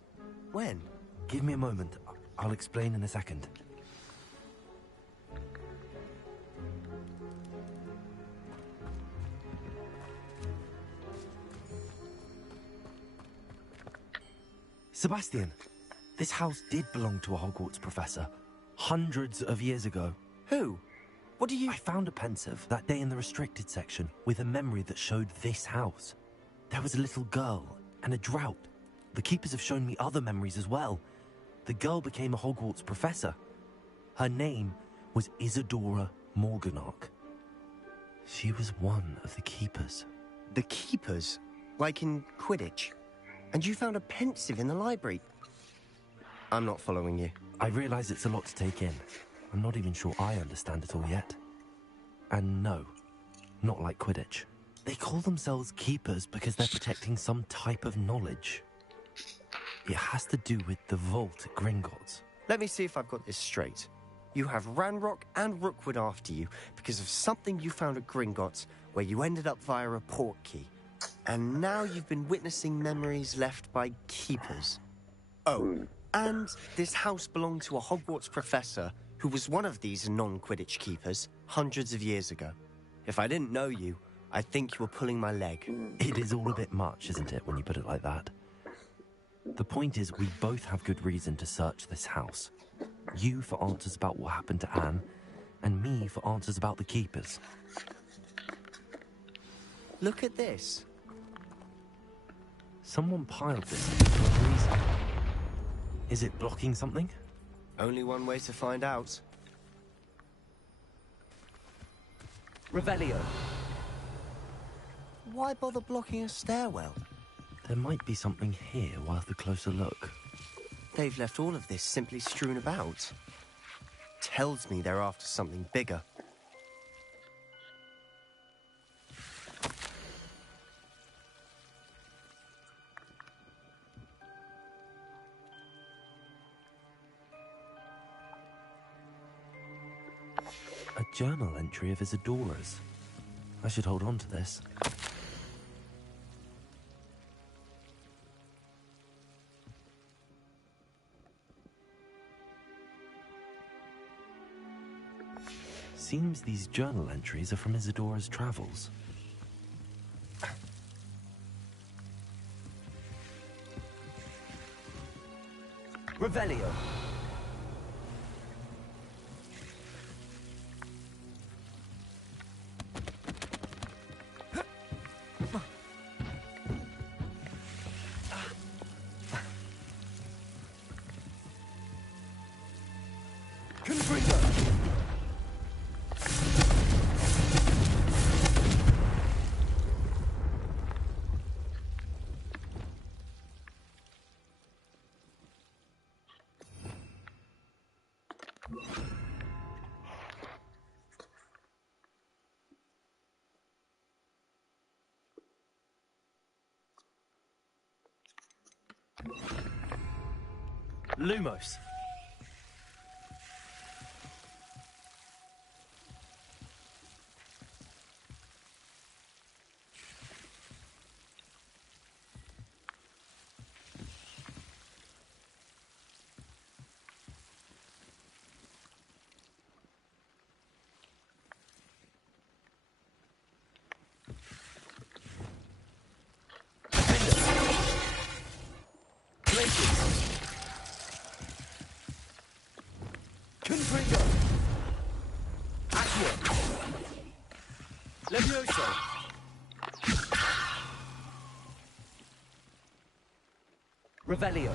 When? Give me a moment. I'll explain in a second. Sebastian, this house did belong to a Hogwarts professor, hundreds of years ago. Who? What do you... I found a pensive that day in the restricted section with a memory that showed this house. There was a little girl and a drought. The keepers have shown me other memories as well. The girl became a Hogwarts professor. Her name was Isadora Morganach. She was one of the keepers. The keepers? Like in Quidditch? And you found a pensive in the library? I'm not following you. I realize it's a lot to take in. I'm not even sure I understand it all yet. And no, not like Quidditch. They call themselves keepers because they're protecting some type of knowledge. It has to do with the vault at Gringotts. Let me see if I've got this straight. You have Ranrock and Rookwood after you because of something you found at Gringotts where you ended up via a portkey. And now you've been witnessing memories left by keepers. Oh, and this house belonged to a Hogwarts professor who was one of these non-Quidditch keepers hundreds of years ago. If I didn't know you, I'd think you were pulling my leg. It is all a bit much, isn't it, when you put it like that? The point is, we both have good reason to search this house. You for answers about what happened to Anne, and me for answers about the keepers. Look at this. Someone piled this for a reason. Is it blocking something? Only one way to find out. Revelio. Why bother blocking a stairwell? There might be something here worth a closer look. They've left all of this simply strewn about. Tells me they're after something bigger. A journal entry of Isadora's. I should hold on to this. Seems these journal entries are from Isadora's travels. Revelio. Lumos. Levioso! Revelio.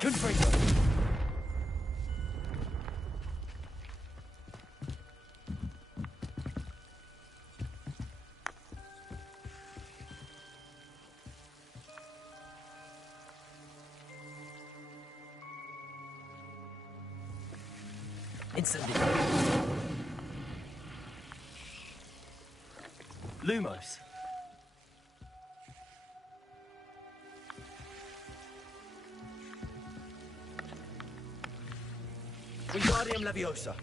Confringo. Incendio. Lumos. Wingardium Leviosa.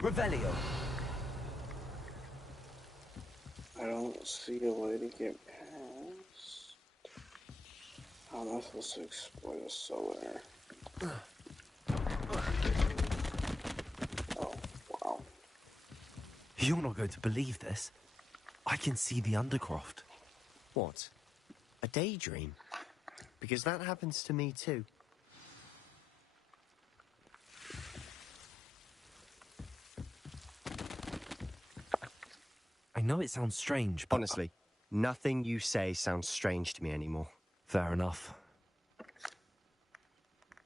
Revelio. I don't see a way to get past. How am I supposed to exploit a solar? Oh, wow. You're not going to believe this. I can see the Undercroft. What? A daydream? Because that happens to me too. I know it sounds strange, but... Honestly, nothing you say sounds strange to me anymore. Fair enough.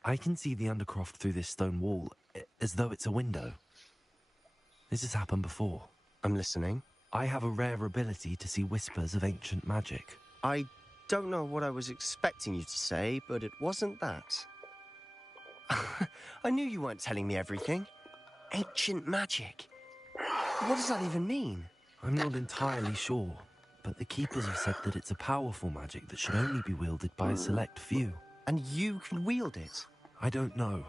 I can see the Undercroft through this stone wall, as though it's a window. This has happened before. I'm listening. I have a rare ability to see whispers of ancient magic. I don't know what I was expecting you to say, but it wasn't that. I knew you weren't telling me everything. Ancient magic. What does that even mean? I'm not entirely sure, but the Keepers have said that it's a powerful magic that should only be wielded by a select few. And you can wield it? I don't know,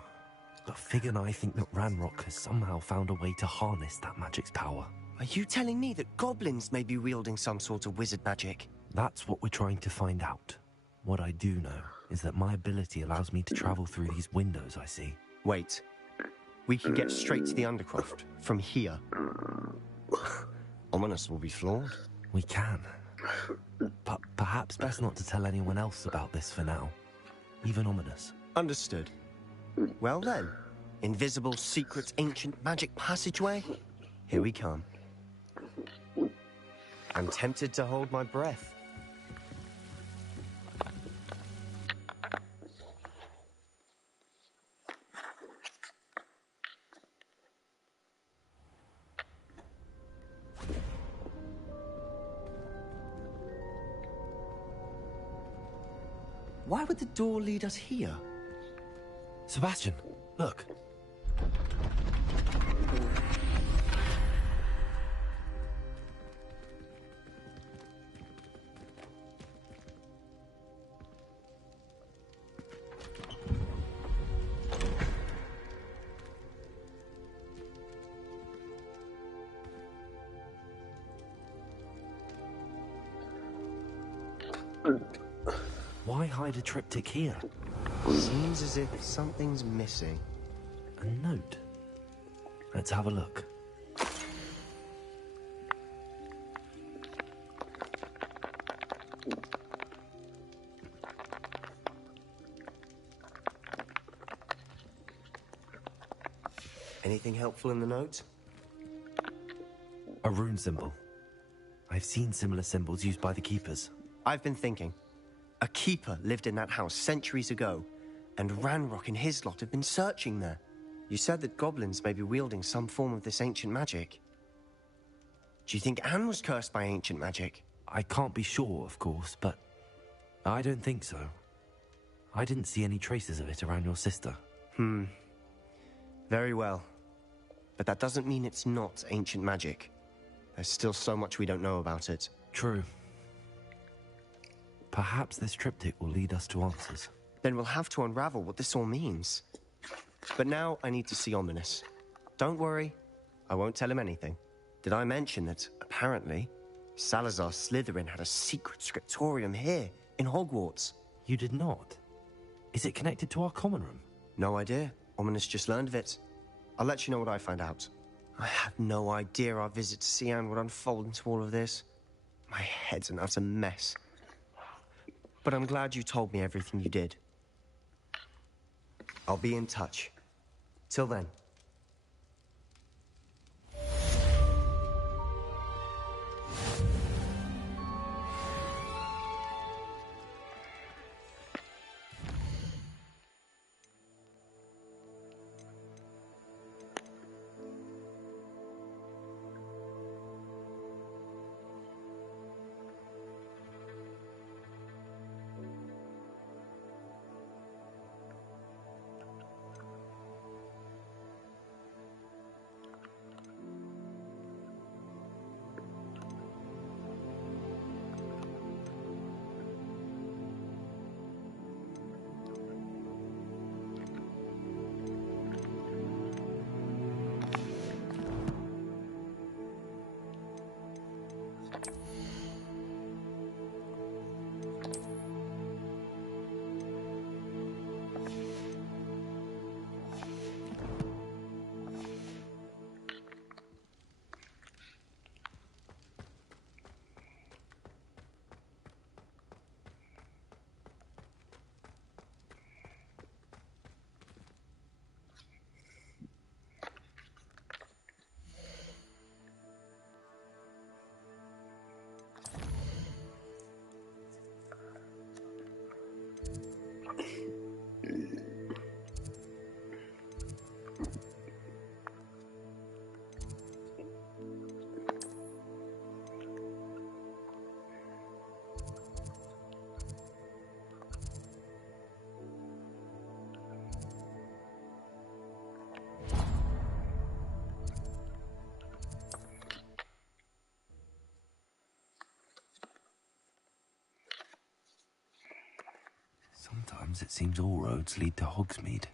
but Fig and I think that Ranrock has somehow found a way to harness that magic's power. Are you telling me that goblins may be wielding some sort of wizard magic? That's what we're trying to find out. What I do know is that my ability allows me to travel through these windows I see. Wait. We can get straight to the Undercroft from here. Ominous will be floored. We can. But perhaps best not to tell anyone else about this for now. Even Ominous. Understood. Well then, invisible, secret, ancient magic passageway? Here we come. I'm tempted to hold my breath. Why would the door lead us here? Sebastian, look. Why hide a triptych here? Seems as if something's missing. A note. Let's have a look. Anything helpful in the note? A rune symbol. I've seen similar symbols used by the keepers. I've been thinking. A keeper lived in that house centuries ago, and Ranrock and his lot have been searching there. You said that goblins may be wielding some form of this ancient magic. Do you think Anne was cursed by ancient magic? I can't be sure, of course, but I don't think so. I didn't see any traces of it around your sister. Very well. But that doesn't mean it's not ancient magic. There's still so much we don't know about it. True. Perhaps this triptych will lead us to answers. Then we'll have to unravel what this all means. But now I need to see Ominous. Don't worry, I won't tell him anything. Did I mention that, apparently, Salazar Slytherin had a secret scriptorium here, in Hogwarts? You did not? Is it connected to our common room? No idea. Ominous just learned of it. I'll let you know what I find out. I had no idea our visit to see Anne would unfold into all of this. My head's an utter mess. But I'm glad you told me everything you did. I'll be in touch. Till then. Sometimes it seems all roads lead to Hogsmeade.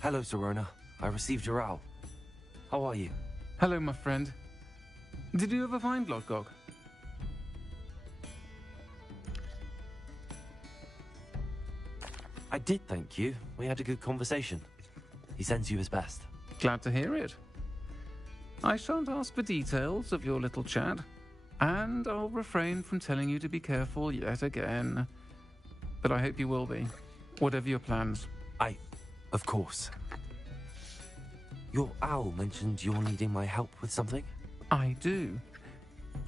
Hello, Serona. I received your owl. How are you? Hello, my friend. Did you ever find Lodgok? I did, thank you. We had a good conversation. He sends you his best. Glad to hear it. I shan't ask for details of your little chat, and I'll refrain from telling you to be careful yet again. But I hope you will be, whatever your plans. Of course. Your owl mentioned you're needing my help with something? I do.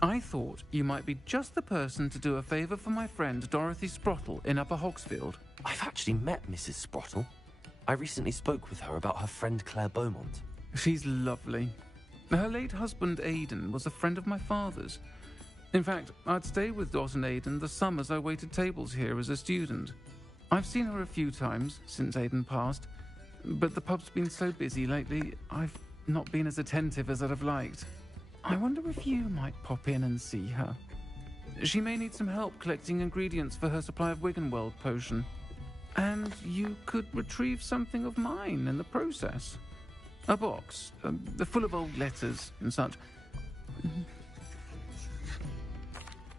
I thought you might be just the person to do a favour for my friend Dorothy Sprottle in Upper Hogsfield. I've actually met Mrs. Sprottle. I recently spoke with her about her friend Claire Beaumont. She's lovely. Her late husband Aidan was a friend of my father's. In fact, I'd stayed with Dot and Aidan the summers I waited tables here as a student. I've seen her a few times since Aidan passed, but the pub's been so busy lately, I've not been as attentive as I'd have liked. I wonder if you might pop in and see her. She may need some help collecting ingredients for her supply of Wiggenweld potion. And you could retrieve something of mine in the process. A box, full of old letters and such.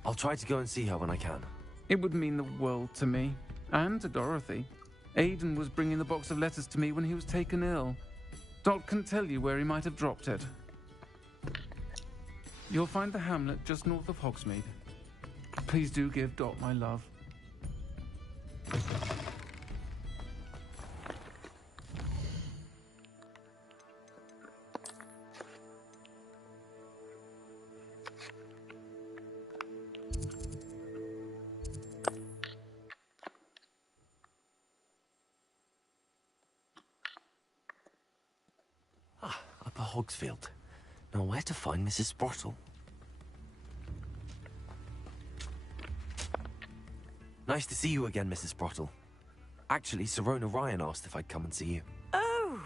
I'll try to go and see her when I can. It would mean the world to me. And to Dorothy. Aidan was bringing the box of letters to me when he was taken ill. Dot can tell you where he might have dropped it. You'll find the hamlet just north of Hogsmeade. Please do give Dot my love. Upper Hogsfield. Now where to find Mrs. Sprottle? Nice to see you again, Mrs. Sprottle. Actually, Sirona Ryan asked if I'd come and see you. Oh,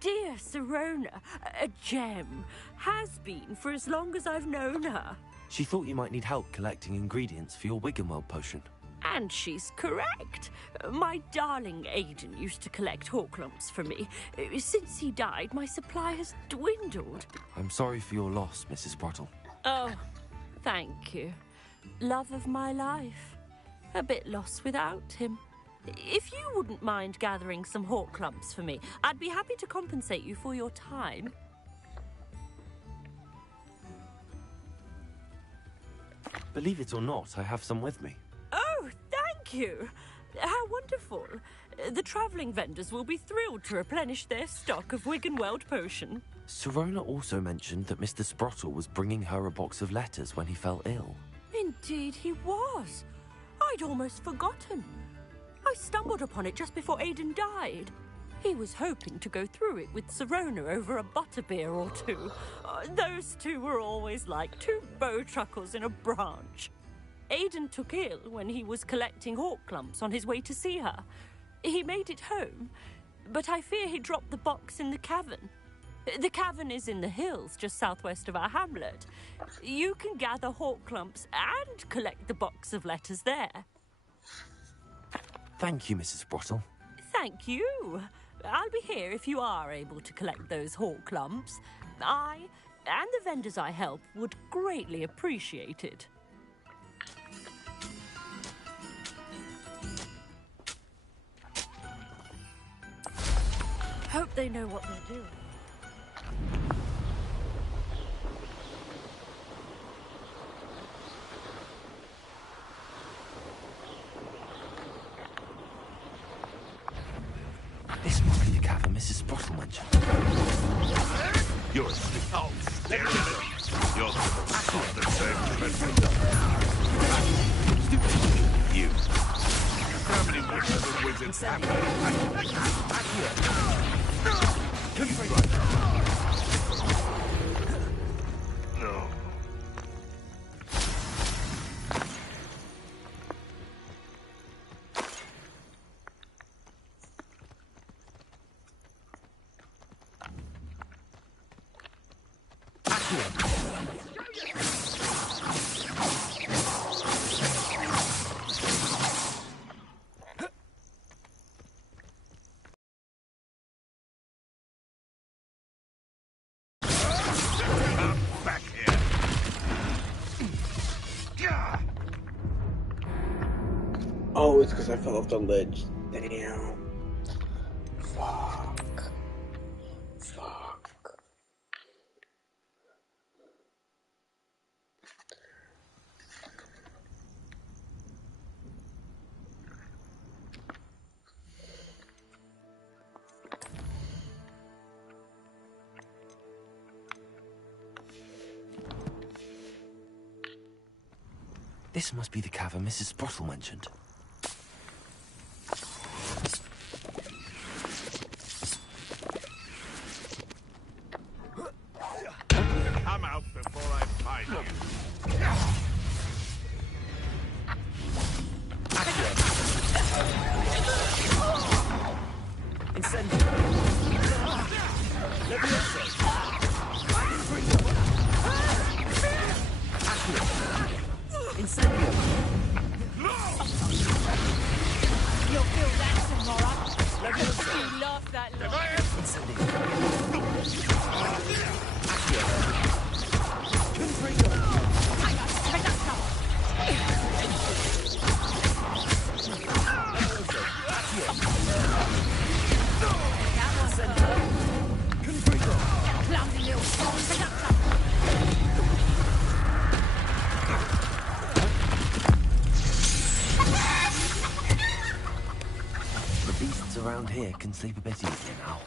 dear Sirona, a gem. Has been for as long as I've known her. She thought you might need help collecting ingredients for your Wiggenweld potion. And she's correct. My darling Aidan used to collect Horklumps for me. Since he died, my supply has dwindled. I'm sorry for your loss, Mrs. Sprottle. Oh, thank you. Love of my life. A bit lost without him. If you wouldn't mind gathering some Horklumps for me, I'd be happy to compensate you for your time. Believe it or not, I have some with me. Oh, thank you. How wonderful. The travelling vendors will be thrilled to replenish their stock of Wiggenweld potion. Sirona also mentioned that Mr. Sprottle was bringing her a box of letters when he fell ill. Indeed he was. I'd almost forgotten. I stumbled upon it just before Aidan died. He was hoping to go through it with Sirona over a butterbeer or two. Those two were always like two bowtruckles in a branch. Aidan took ill when he was collecting Horklumps on his way to see her. He made it home, but I fear he dropped the box in the cavern. The cavern is in the hills just southwest of our hamlet. You can gather Horklumps and collect the box of letters there. Thank you, Mrs. Sprottle. Thank you. I'll be here if you are able to collect those Horklumps. I and the vendors I help would greatly appreciate it. Hope they know what they're doing. This must be the cavern Mrs. Sprottle mentioned. You're asleep. Oh, there it is. You're the same. You. How many witches and wizards have No. Oh, it's because I fell off the ledge. Damn. Fuck. This must be the cavern Mrs. Sprottle mentioned. Come out before I find you. You'll feel that tomorrow. Let me see you laugh that long. here can sleep a bit easier now.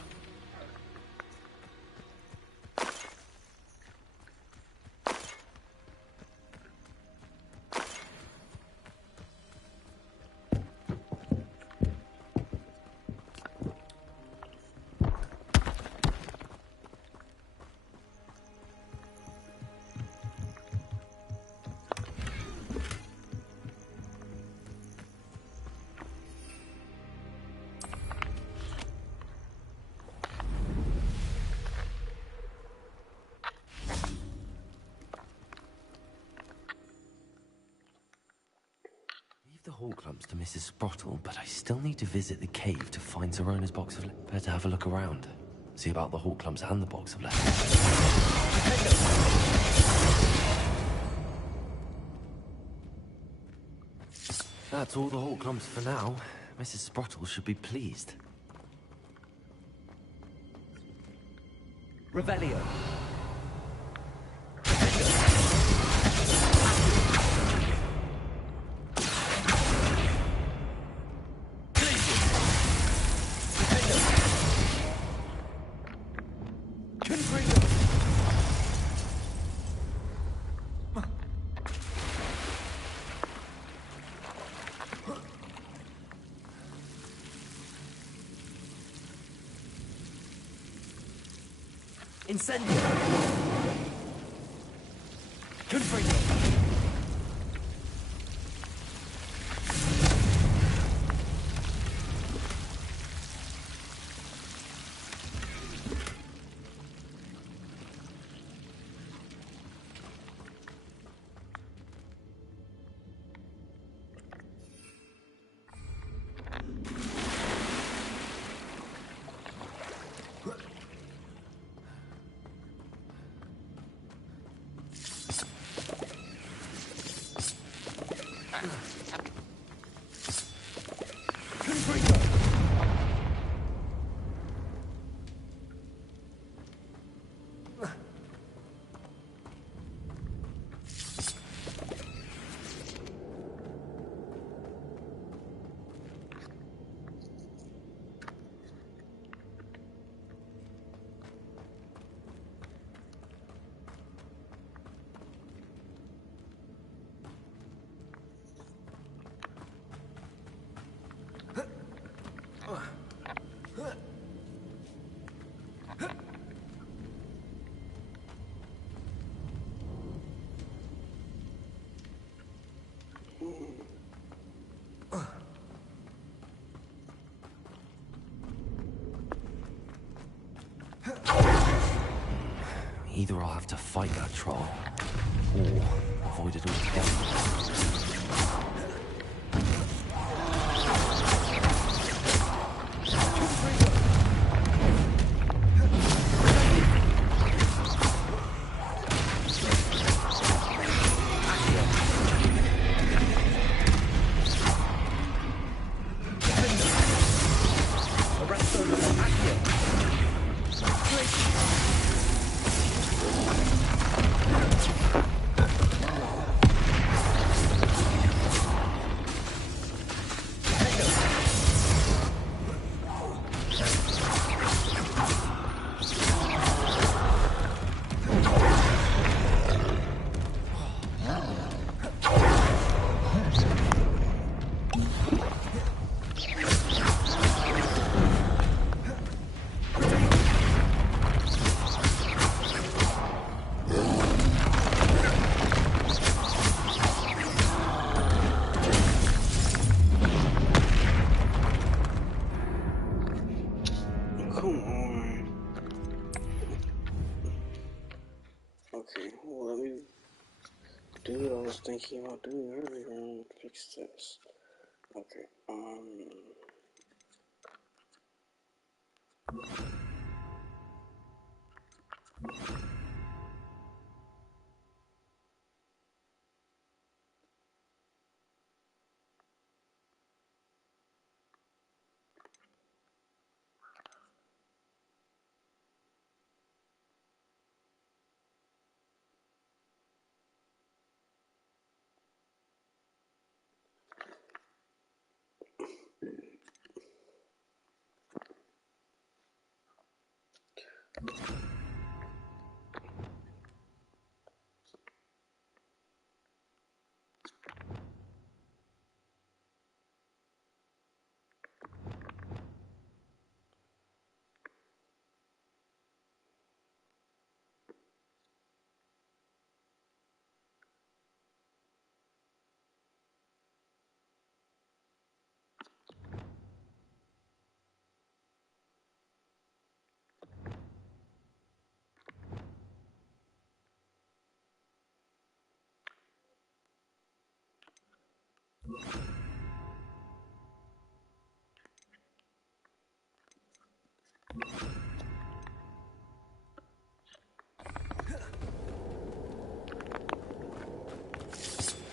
The Hall Clumps to Mrs. Sprottle, but I still need to visit the cave to find Zerona's box of letters. Better have a look around. See about the Hall Clumps and the box of letters. That's all the Hall Clumps for now. Mrs. Sprottle should be pleased. Revelio. Incendio! Confringo! Either I'll have to fight that troll, or avoid it altogether. Thinking about doing earlier and fix this. Okay,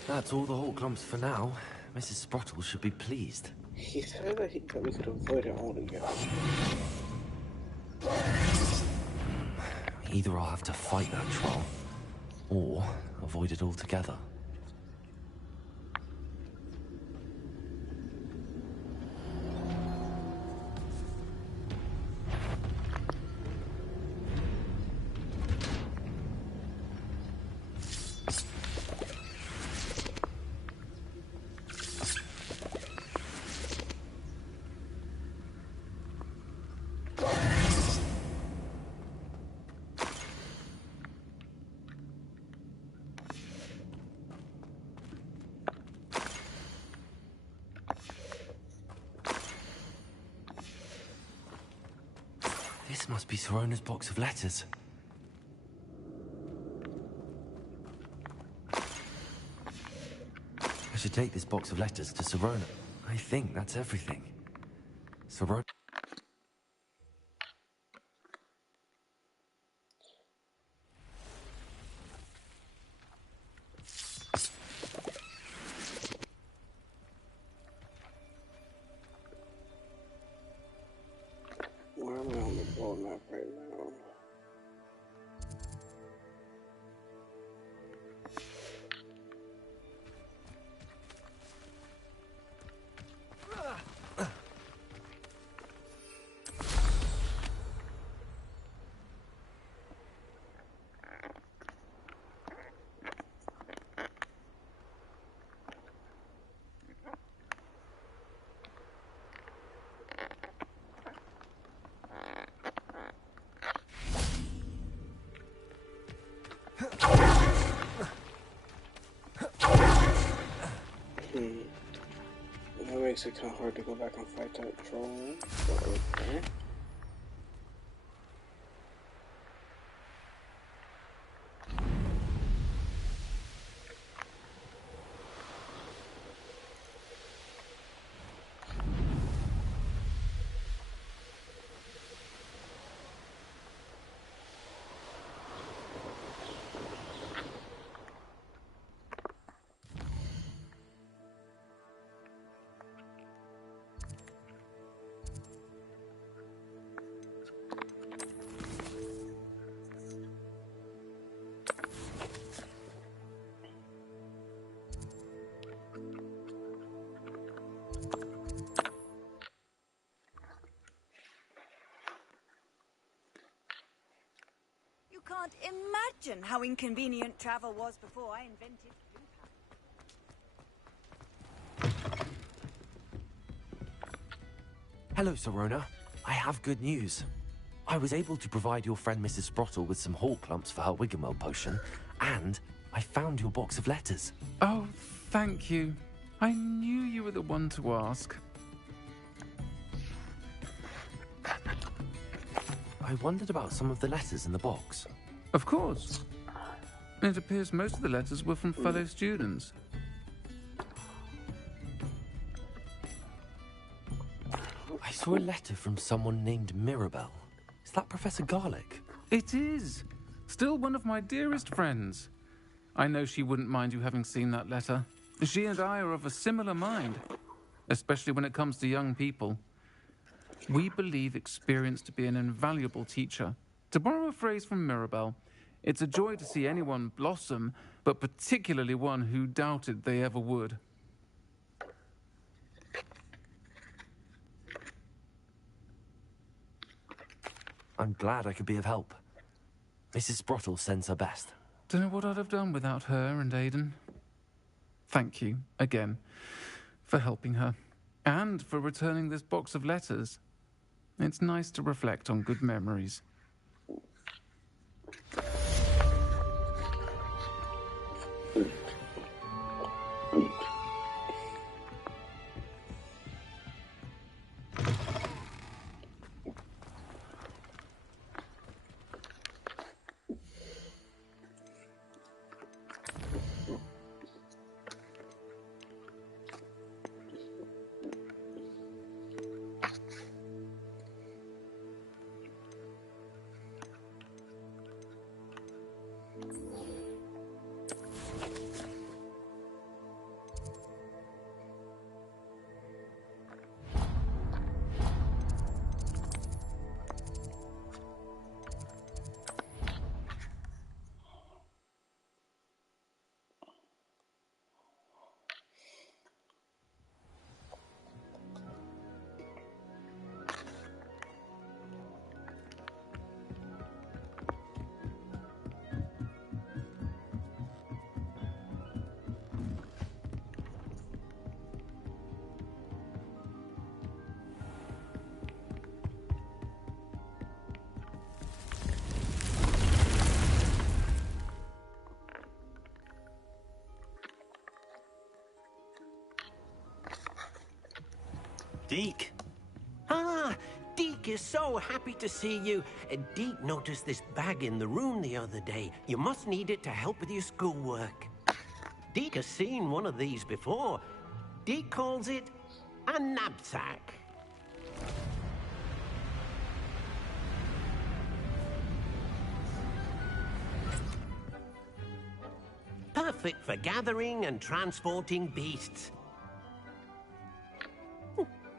That's all the whole clumps for now. Mrs. Sprottle should be pleased. He said that we could avoid it altogether. Either I'll have to fight that troll, or avoid it altogether. This must be Sorona's box of letters. I should take this box of letters to Sorona. I think that's everything. Sorona... Where am I on the board map right now? That makes it kind of hard to go back and fight that troll. Okay. You can't imagine how inconvenient travel was before I invented blue. Hello, Sorona. I have good news. I was able to provide your friend Mrs. Sprottle with some hall clumps for her Wiggenwell potion, and I found your box of letters. Oh, thank you. I knew you were the one to ask. I wondered about some of the letters in the box. Of course. It appears most of the letters were from fellow students. I saw a letter from someone named Mirabelle. Is that Professor Garlick? It is. Still one of my dearest friends. I know she wouldn't mind you having seen that letter. She and I are of a similar mind, especially when it comes to young people. We believe experience to be an invaluable teacher. To borrow a phrase from Mirabelle, it's a joy to see anyone blossom, but particularly one who doubted they ever would. I'm glad I could be of help. Mrs. Sprottle sends her best. Don't know what I'd have done without her and Aidan. Thank you, again, for helping her. And for returning this box of letters. It's nice to reflect on good memories. Deke. Ah, Deke is so happy to see you. Deke noticed this bag in the room the other day. You must need it to help with your schoolwork. Deke has seen one of these before. Deke calls it a knapsack. Perfect for gathering and transporting beasts.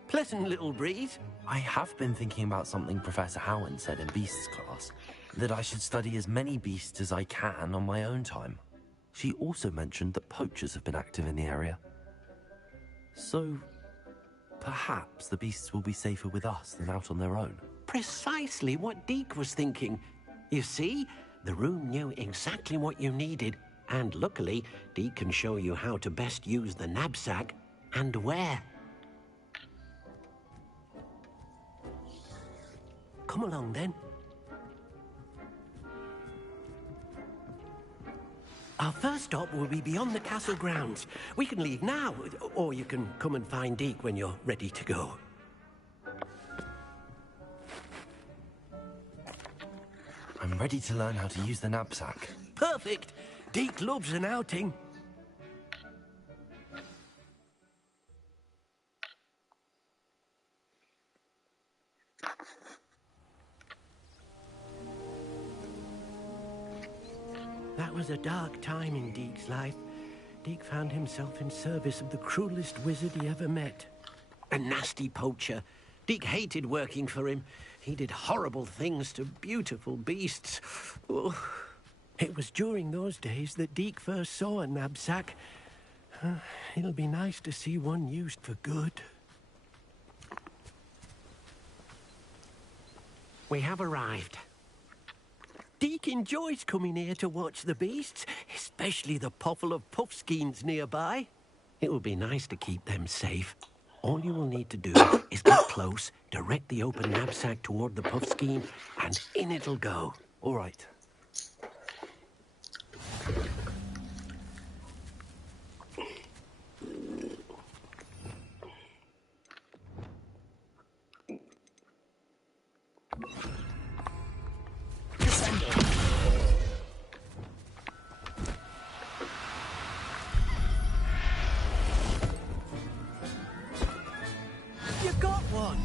Pleasant little breeze. I have been thinking about something Professor Howen said in Beasts class, that I should study as many beasts as I can on my own time. She also mentioned that poachers have been active in the area. So, perhaps the beasts will be safer with us than out on their own. Precisely what Deke was thinking. You see, the room knew exactly what you needed, and luckily, Deke can show you how to best use the knapsack and where. Come along, then. Our first stop will be beyond the castle grounds. We can leave now, or you can come and find Deke when you're ready to go. I'm ready to learn how to use the knapsack. Perfect! Deke loves an outing. That was a dark time in Deke's life. Deke found himself in service of the cruelest wizard he ever met. A nasty poacher. Deke hated working for him. He did horrible things to beautiful beasts. Oh. It was during those days that Deke first saw a knapsack. It'll be nice to see one used for good. We have arrived. Deke enjoys coming here to watch the beasts, especially the potful of puffskeins nearby. It will be nice to keep them safe. All you will need to do is get close, direct the open knapsack toward the puffskein, and in it'll go. All right. You got one!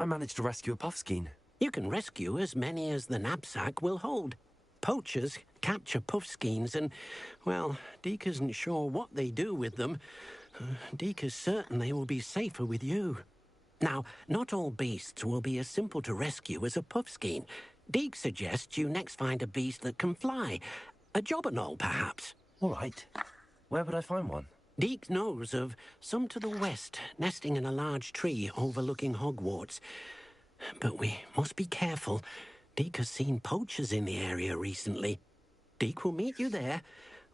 I managed to rescue a puffskein. You can rescue as many as the knapsack will hold. Poachers capture puffskeins and, well, Deke isn't sure what they do with them. Deke is certain they will be safer with you. Now, not all beasts will be as simple to rescue as a puffskein. Deke suggests you next find a beast that can fly. A jobberknoll, perhaps. All right. Where would I find one? Deke knows of some to the west, nesting in a large tree overlooking Hogwarts. But we must be careful. Deke has seen poachers in the area recently. Deke will meet you there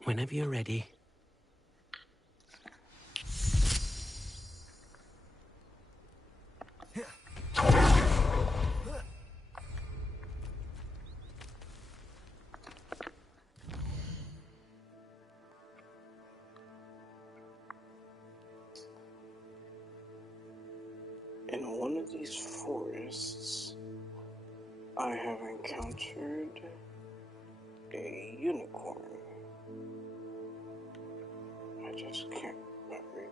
whenever you're ready. In one of these forests, I have encountered a unicorn. I just can't remember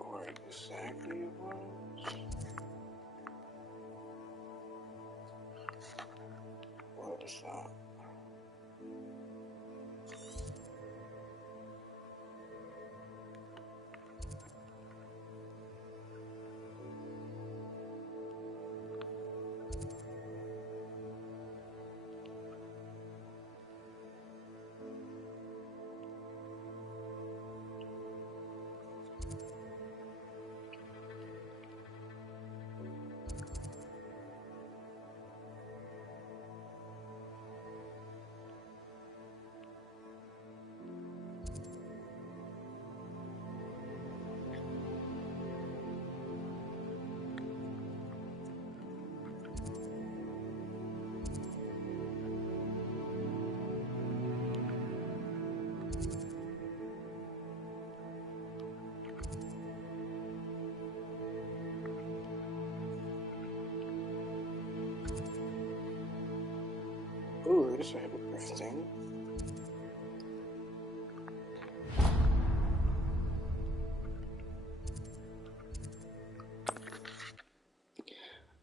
where exactly it was. What is that? Ooh, there's a hippogriff thing.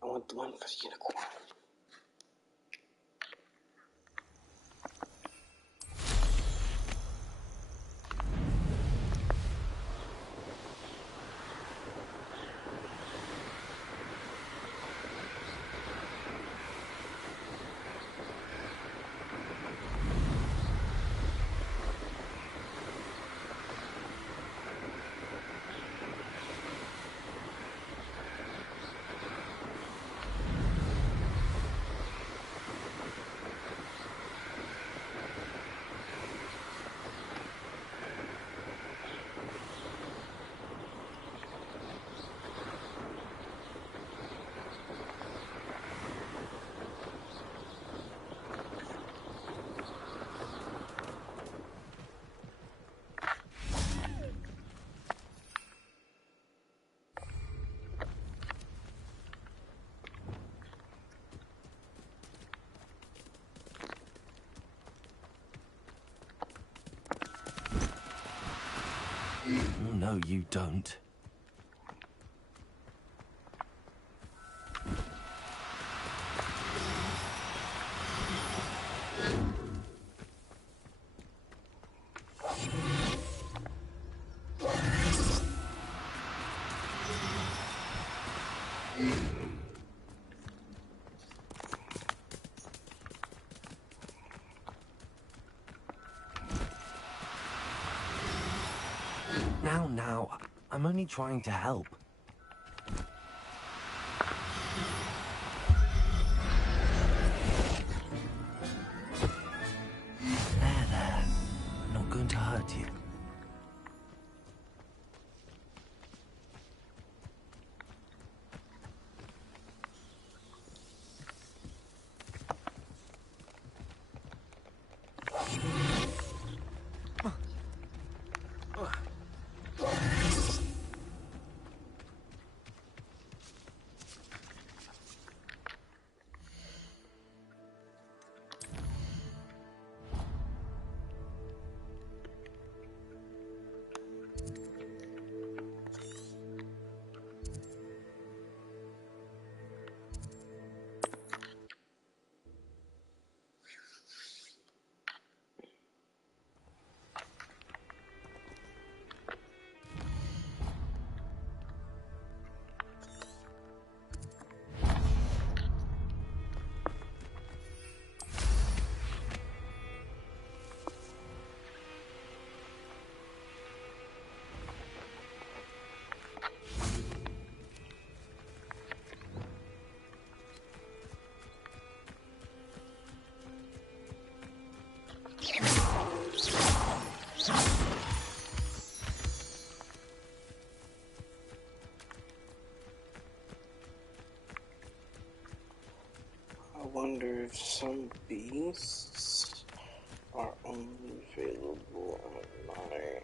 I want the one for the unicorn. Oh, no, you don't. Now, I'm only trying to help. There. I'm not going to hurt you. Available at night.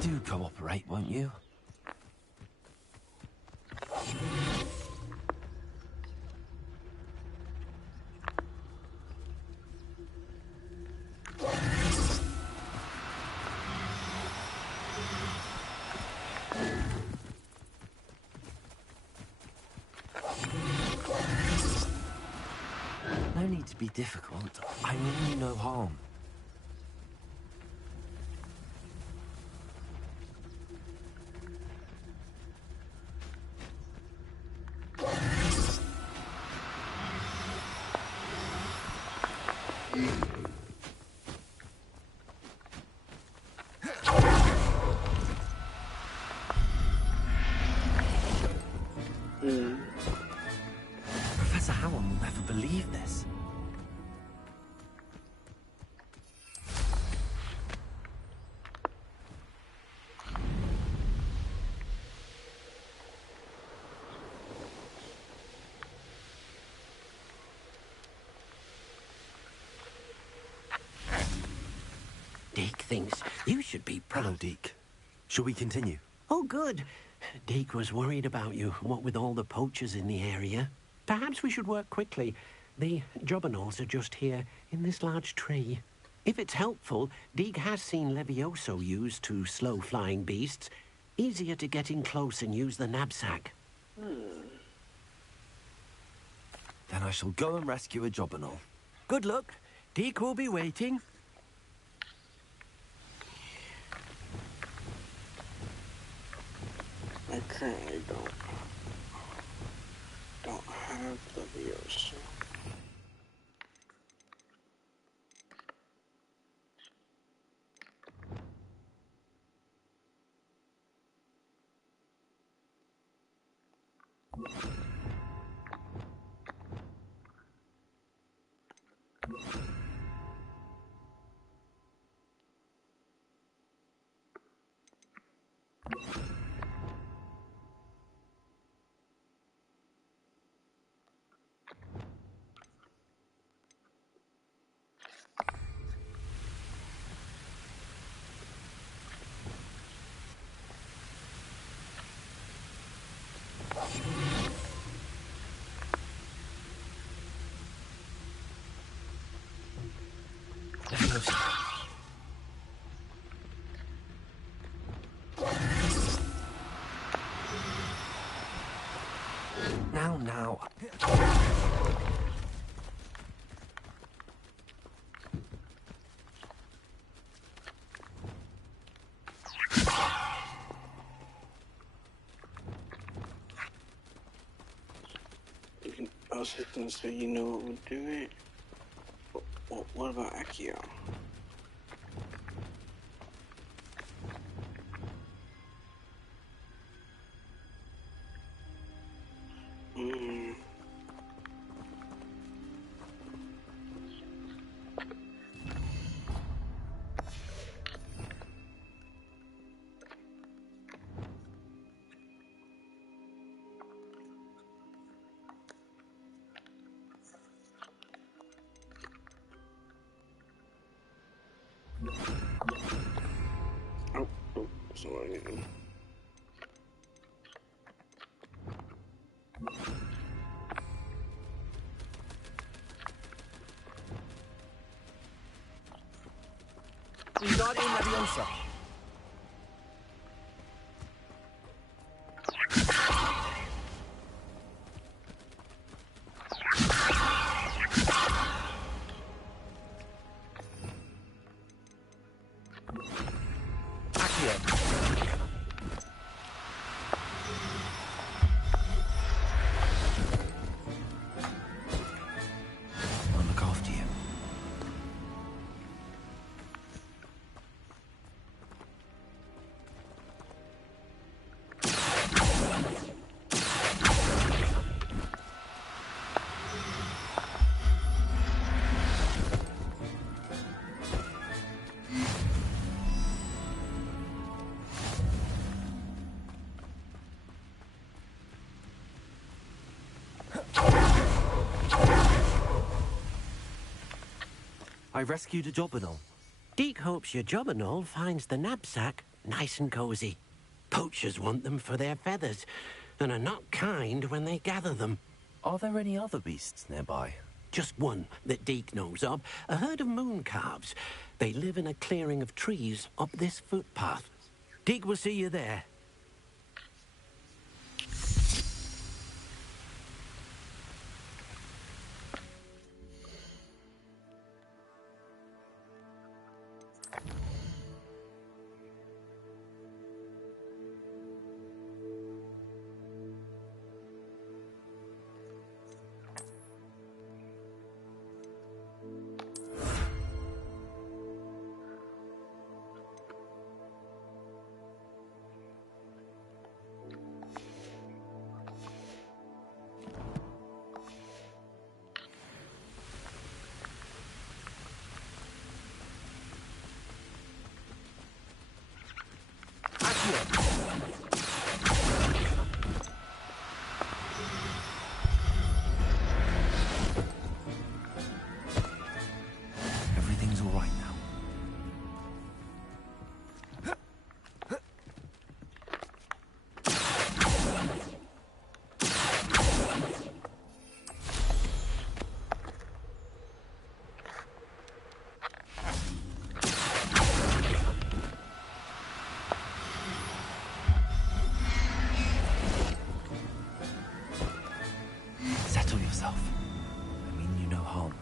Do cooperate, won't you? No need to be difficult. I mean you no harm. Professor Howell will never believe this. Deke thinks you should be proud. Hello, Deke. Shall we continue? Oh, good. Deke was worried about you, what with all the poachers in the area. Perhaps we should work quickly. The jobberknolls are just here, in this large tree. If it's helpful, Deke has seen Levioso used to slow flying beasts. Easier to get in close and use the knapsack. Then I shall go and rescue a jobberknoll. Good luck. Deke will be waiting. I currently don't have the Levioso. Now. I was just gonna say, you know what would do it? What about Akio? Sorry. Wingardium Leviosa. I'll look after you. I rescued a jobberknoll. Deke hopes your jobberknoll finds the knapsack nice and cozy. Poachers want them for their feathers, and are not kind when they gather them. Are there any other beasts nearby? Just one that Deke knows of, a herd of moon calves. They live in a clearing of trees up this footpath. Deke will see you there. Everything's all right now. Settle yourself. I mean you no harm.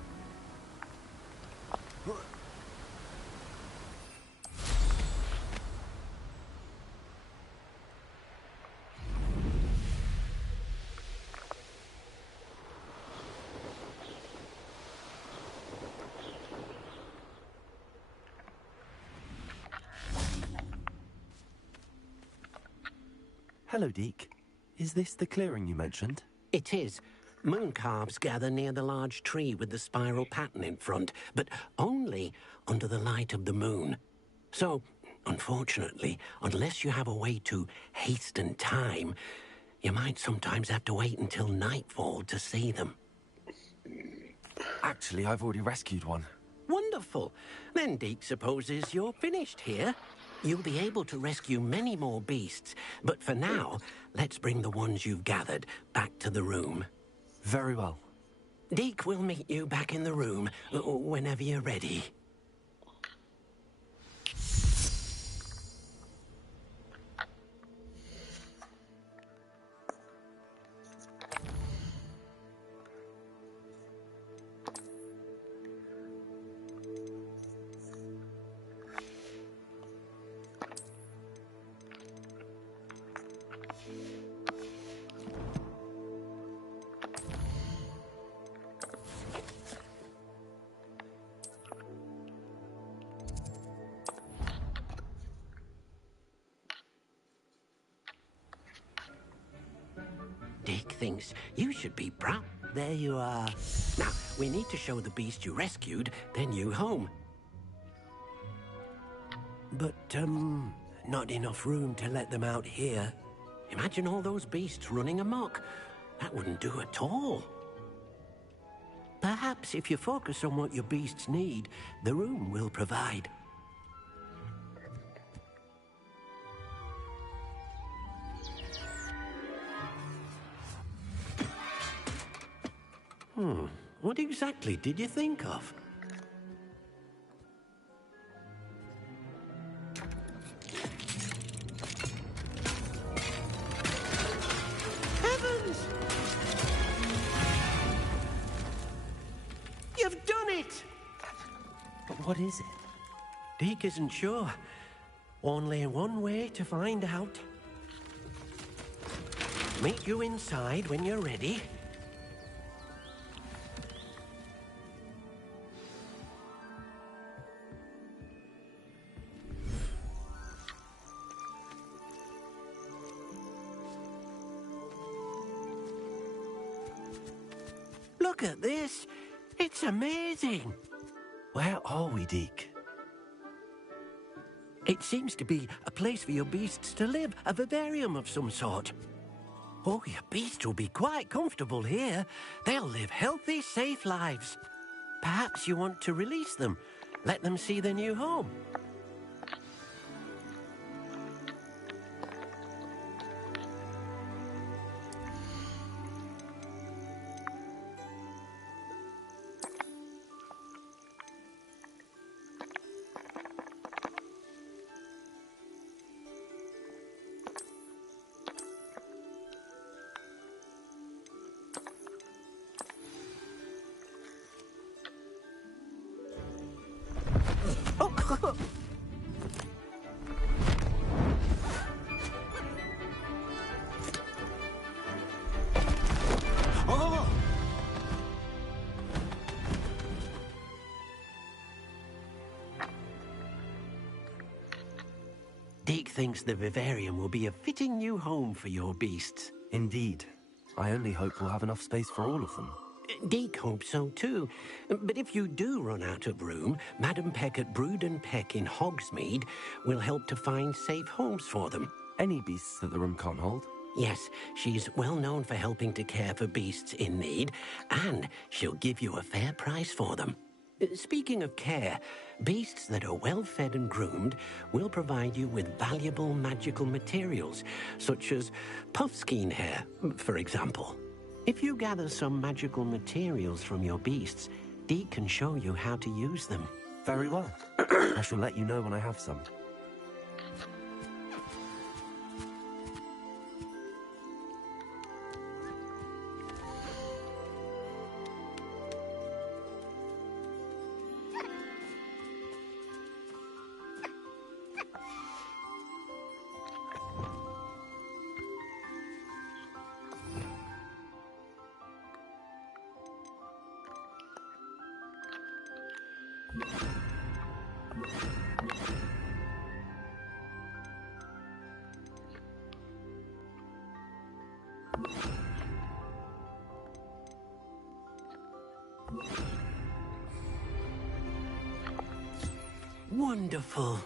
Hello, Deke. Is this the clearing you mentioned? It is. Moon calves gather near the large tree with the spiral pattern in front, but only under the light of the moon. So, unfortunately, unless you have a way to hasten time, you might sometimes have to wait until nightfall to see them. Actually, I've already rescued one. Wonderful. Then Deke supposes you're finished here. You'll be able to rescue many more beasts, but for now, let's bring the ones you've gathered back to the room. Very well. Deke will meet you back in the room whenever you're ready. Deke thinks you should be proud. There you are. Now, we need to show the beast you rescued their new home. But, not enough room to let them out here. Imagine all those beasts running amok. That wouldn't do at all. Perhaps if you focus on what your beasts need, the room will provide. What exactly did you think of? Heavens! You've done it! But what is it? Deke isn't sure. Only one way to find out. Meet you inside when you're ready. Look at this. It's amazing. Where are we, Deke? It seems to be a place for your beasts to live, a vivarium of some sort. Oh, your beasts will be quite comfortable here. They'll live healthy, safe lives. Perhaps you want to release them. Let them see their new home. Deke thinks the vivarium will be a fitting new home for your beasts. Indeed. I only hope we'll have enough space for all of them. Deke hopes so too. But if you do run out of room, Madam Peck at Brood and Peck in Hogsmeade will help to find safe homes for them. Any beasts that the room can't hold? Yes, she's well known for helping to care for beasts in need, and she'll give you a fair price for them. Speaking of care, beasts that are well fed and groomed will provide you with valuable magical materials, such as puffskein hair, for example. If you gather some magical materials from your beasts, Deke can show you how to use them. Very well. I shall let you know when I have some. Wonderful.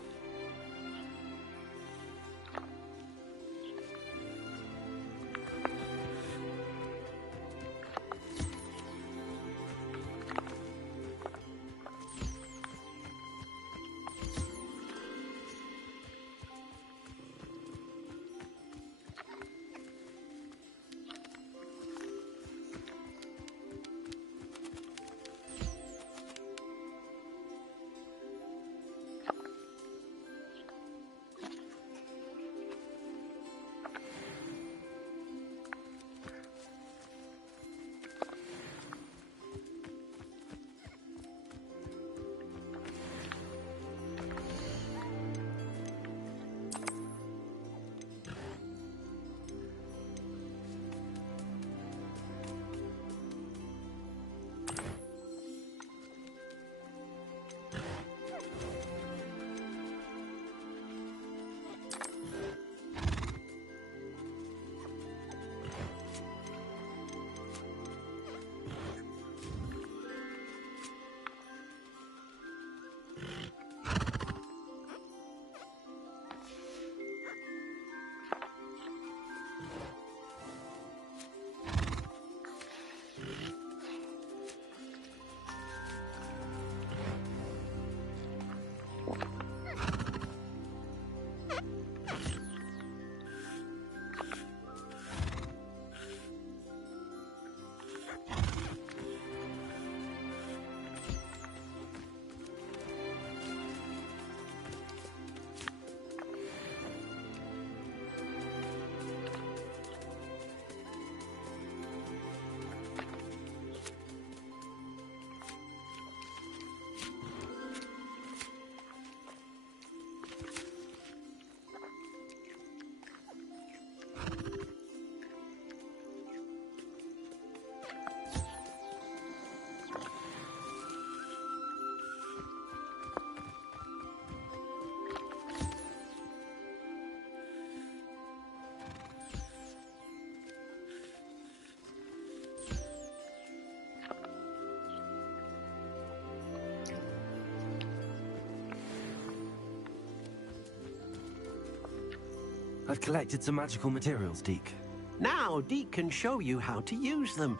I've collected some magical materials, Deke. Now Deke can show you how to use them.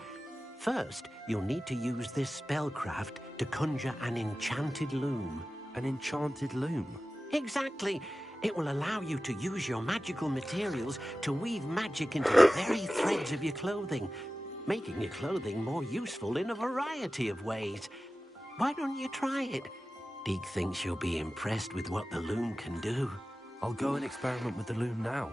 First, you'll need to use this spellcraft to conjure an enchanted loom. An enchanted loom? Exactly. It will allow you to use your magical materials to weave magic into the very threads of your clothing, making your clothing more useful in a variety of ways. Why don't you try it? Deek thinks you'll be impressed with what the loom can do. I'll go and experiment with the loom now.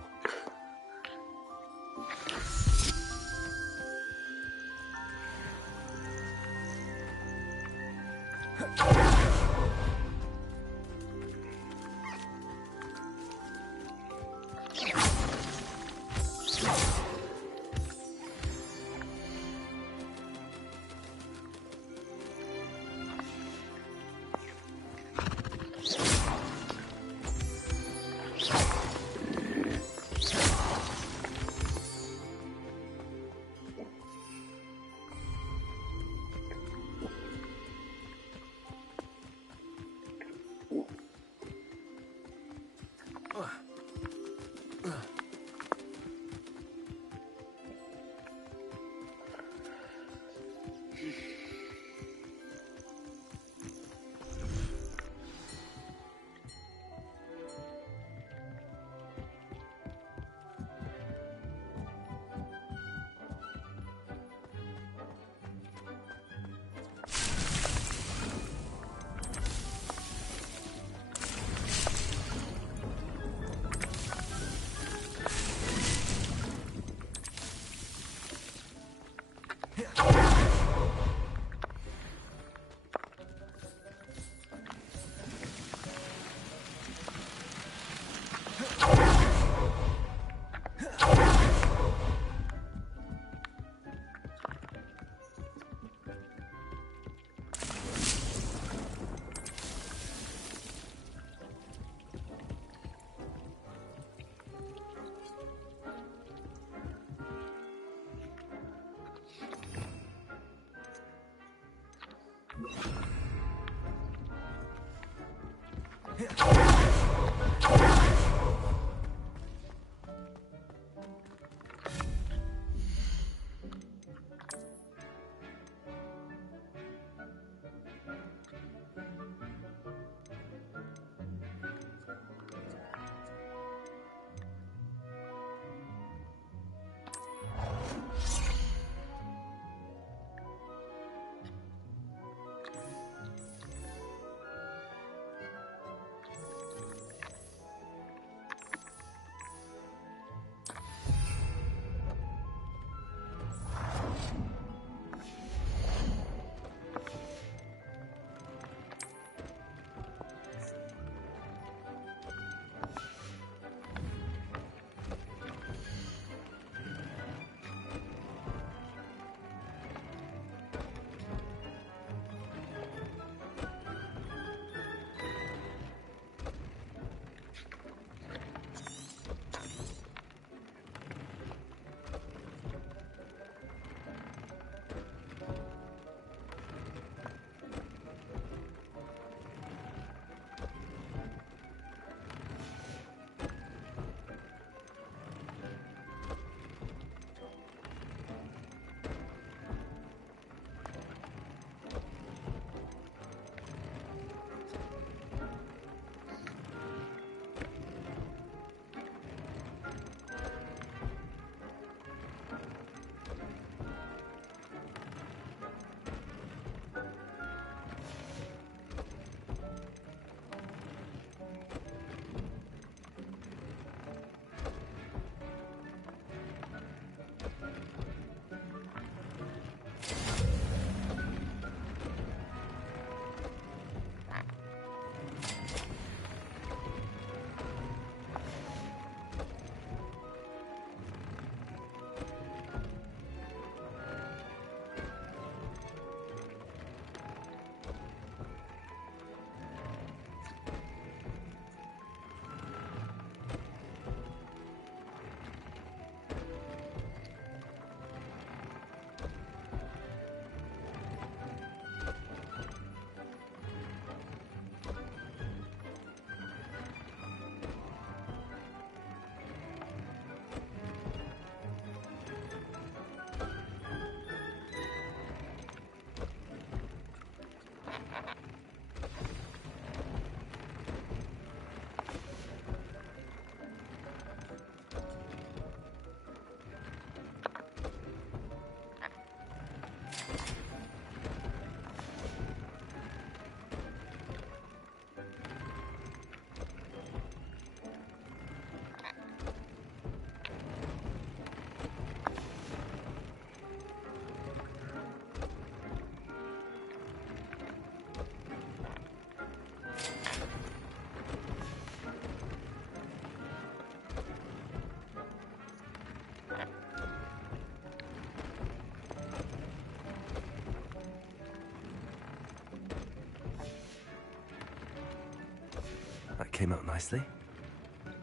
came out nicely.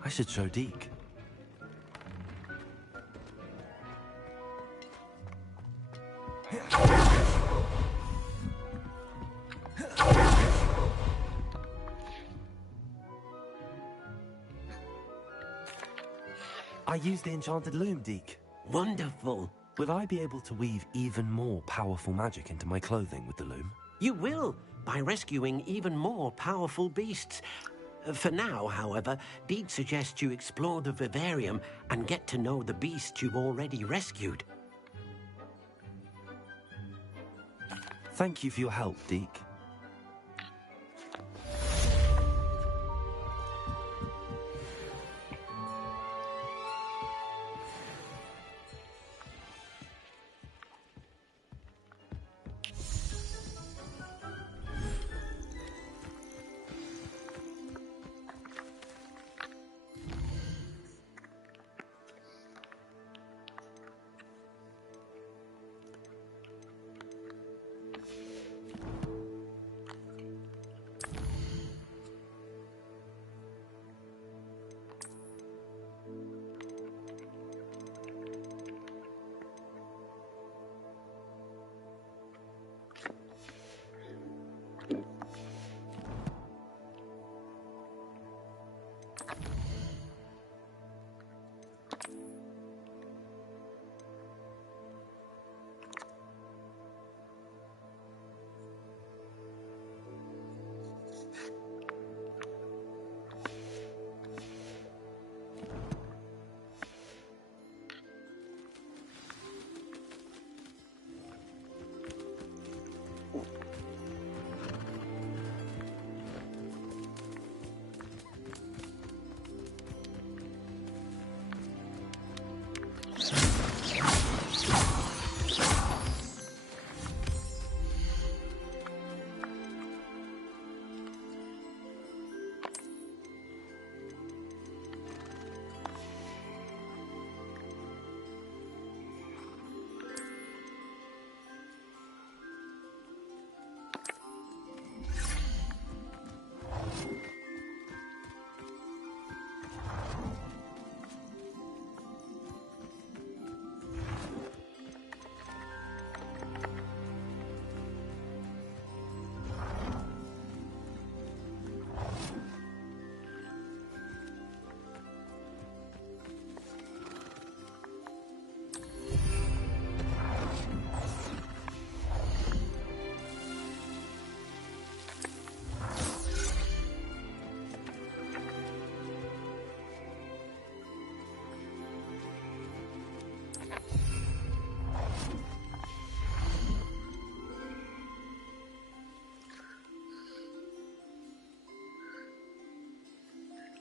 I should show Deke. I used the enchanted loom, Deke. Wonderful. Will I be able to weave even more powerful magic into my clothing with the loom? You will, by rescuing even more powerful beasts. For now, however, Deke suggests you explore the vivarium and get to know the beasts you've already rescued. Thank you for your help, Deke.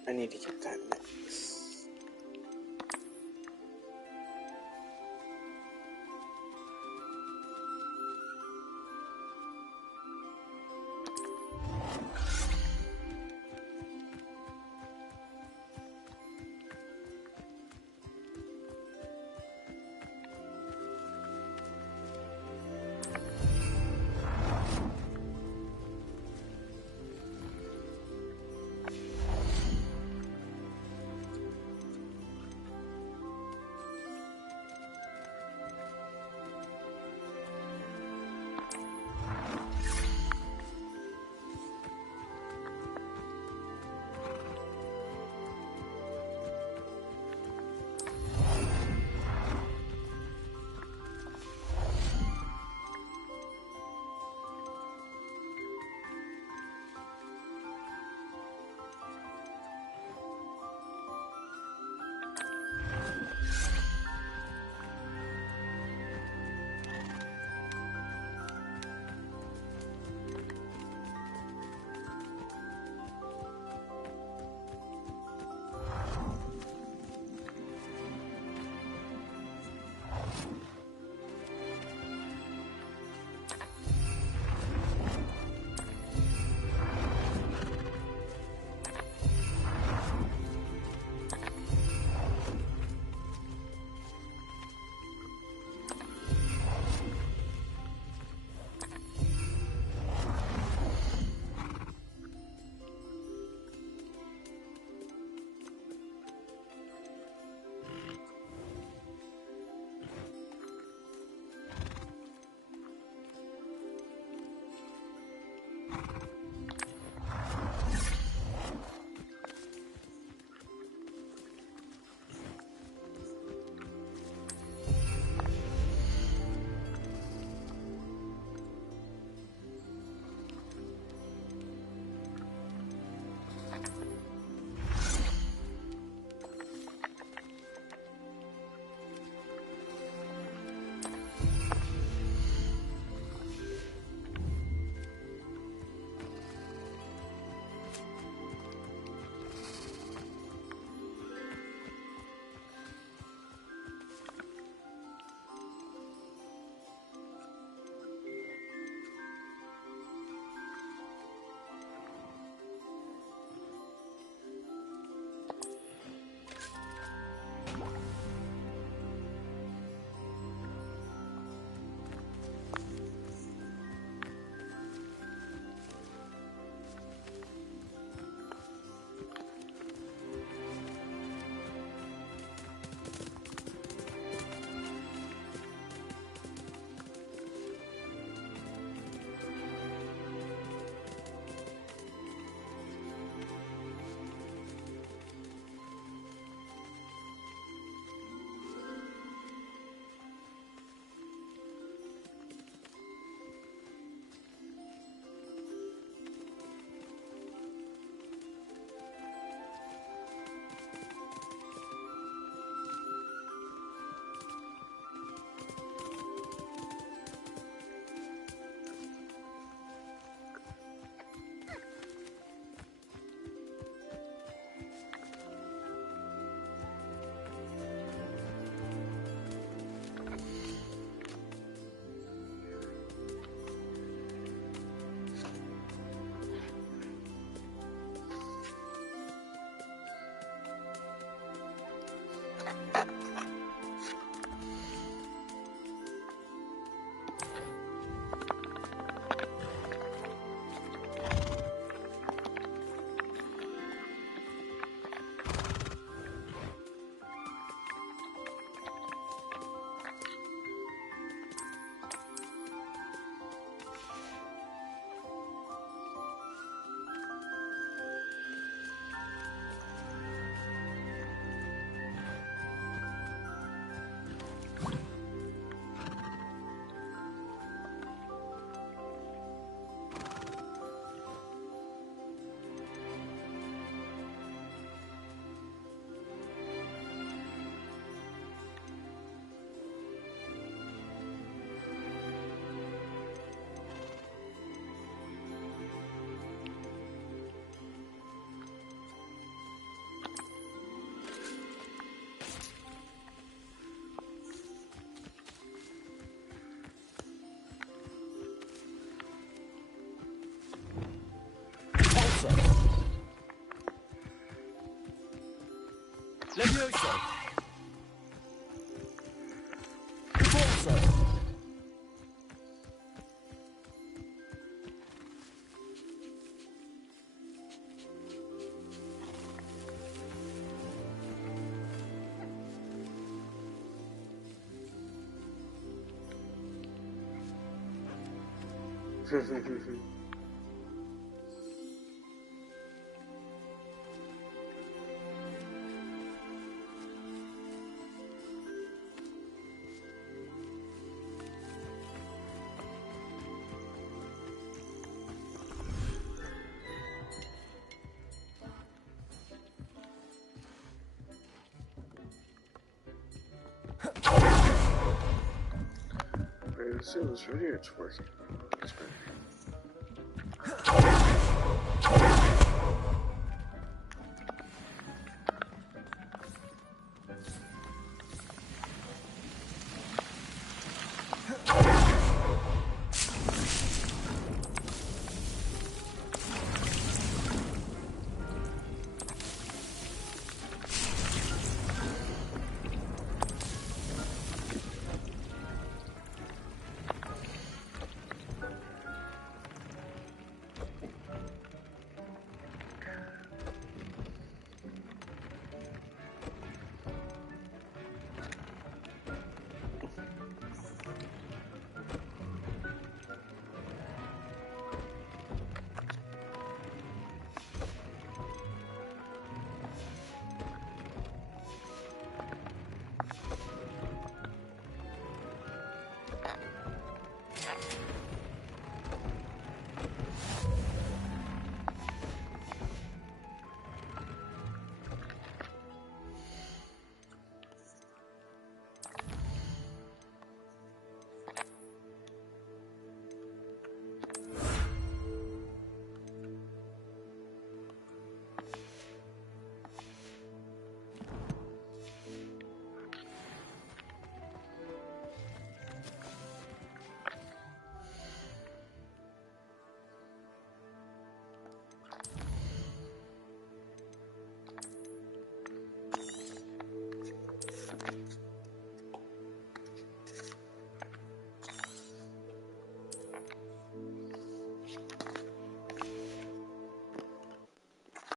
I need to get that next. Levioso. Reforzo. Let's see this right here, it's working.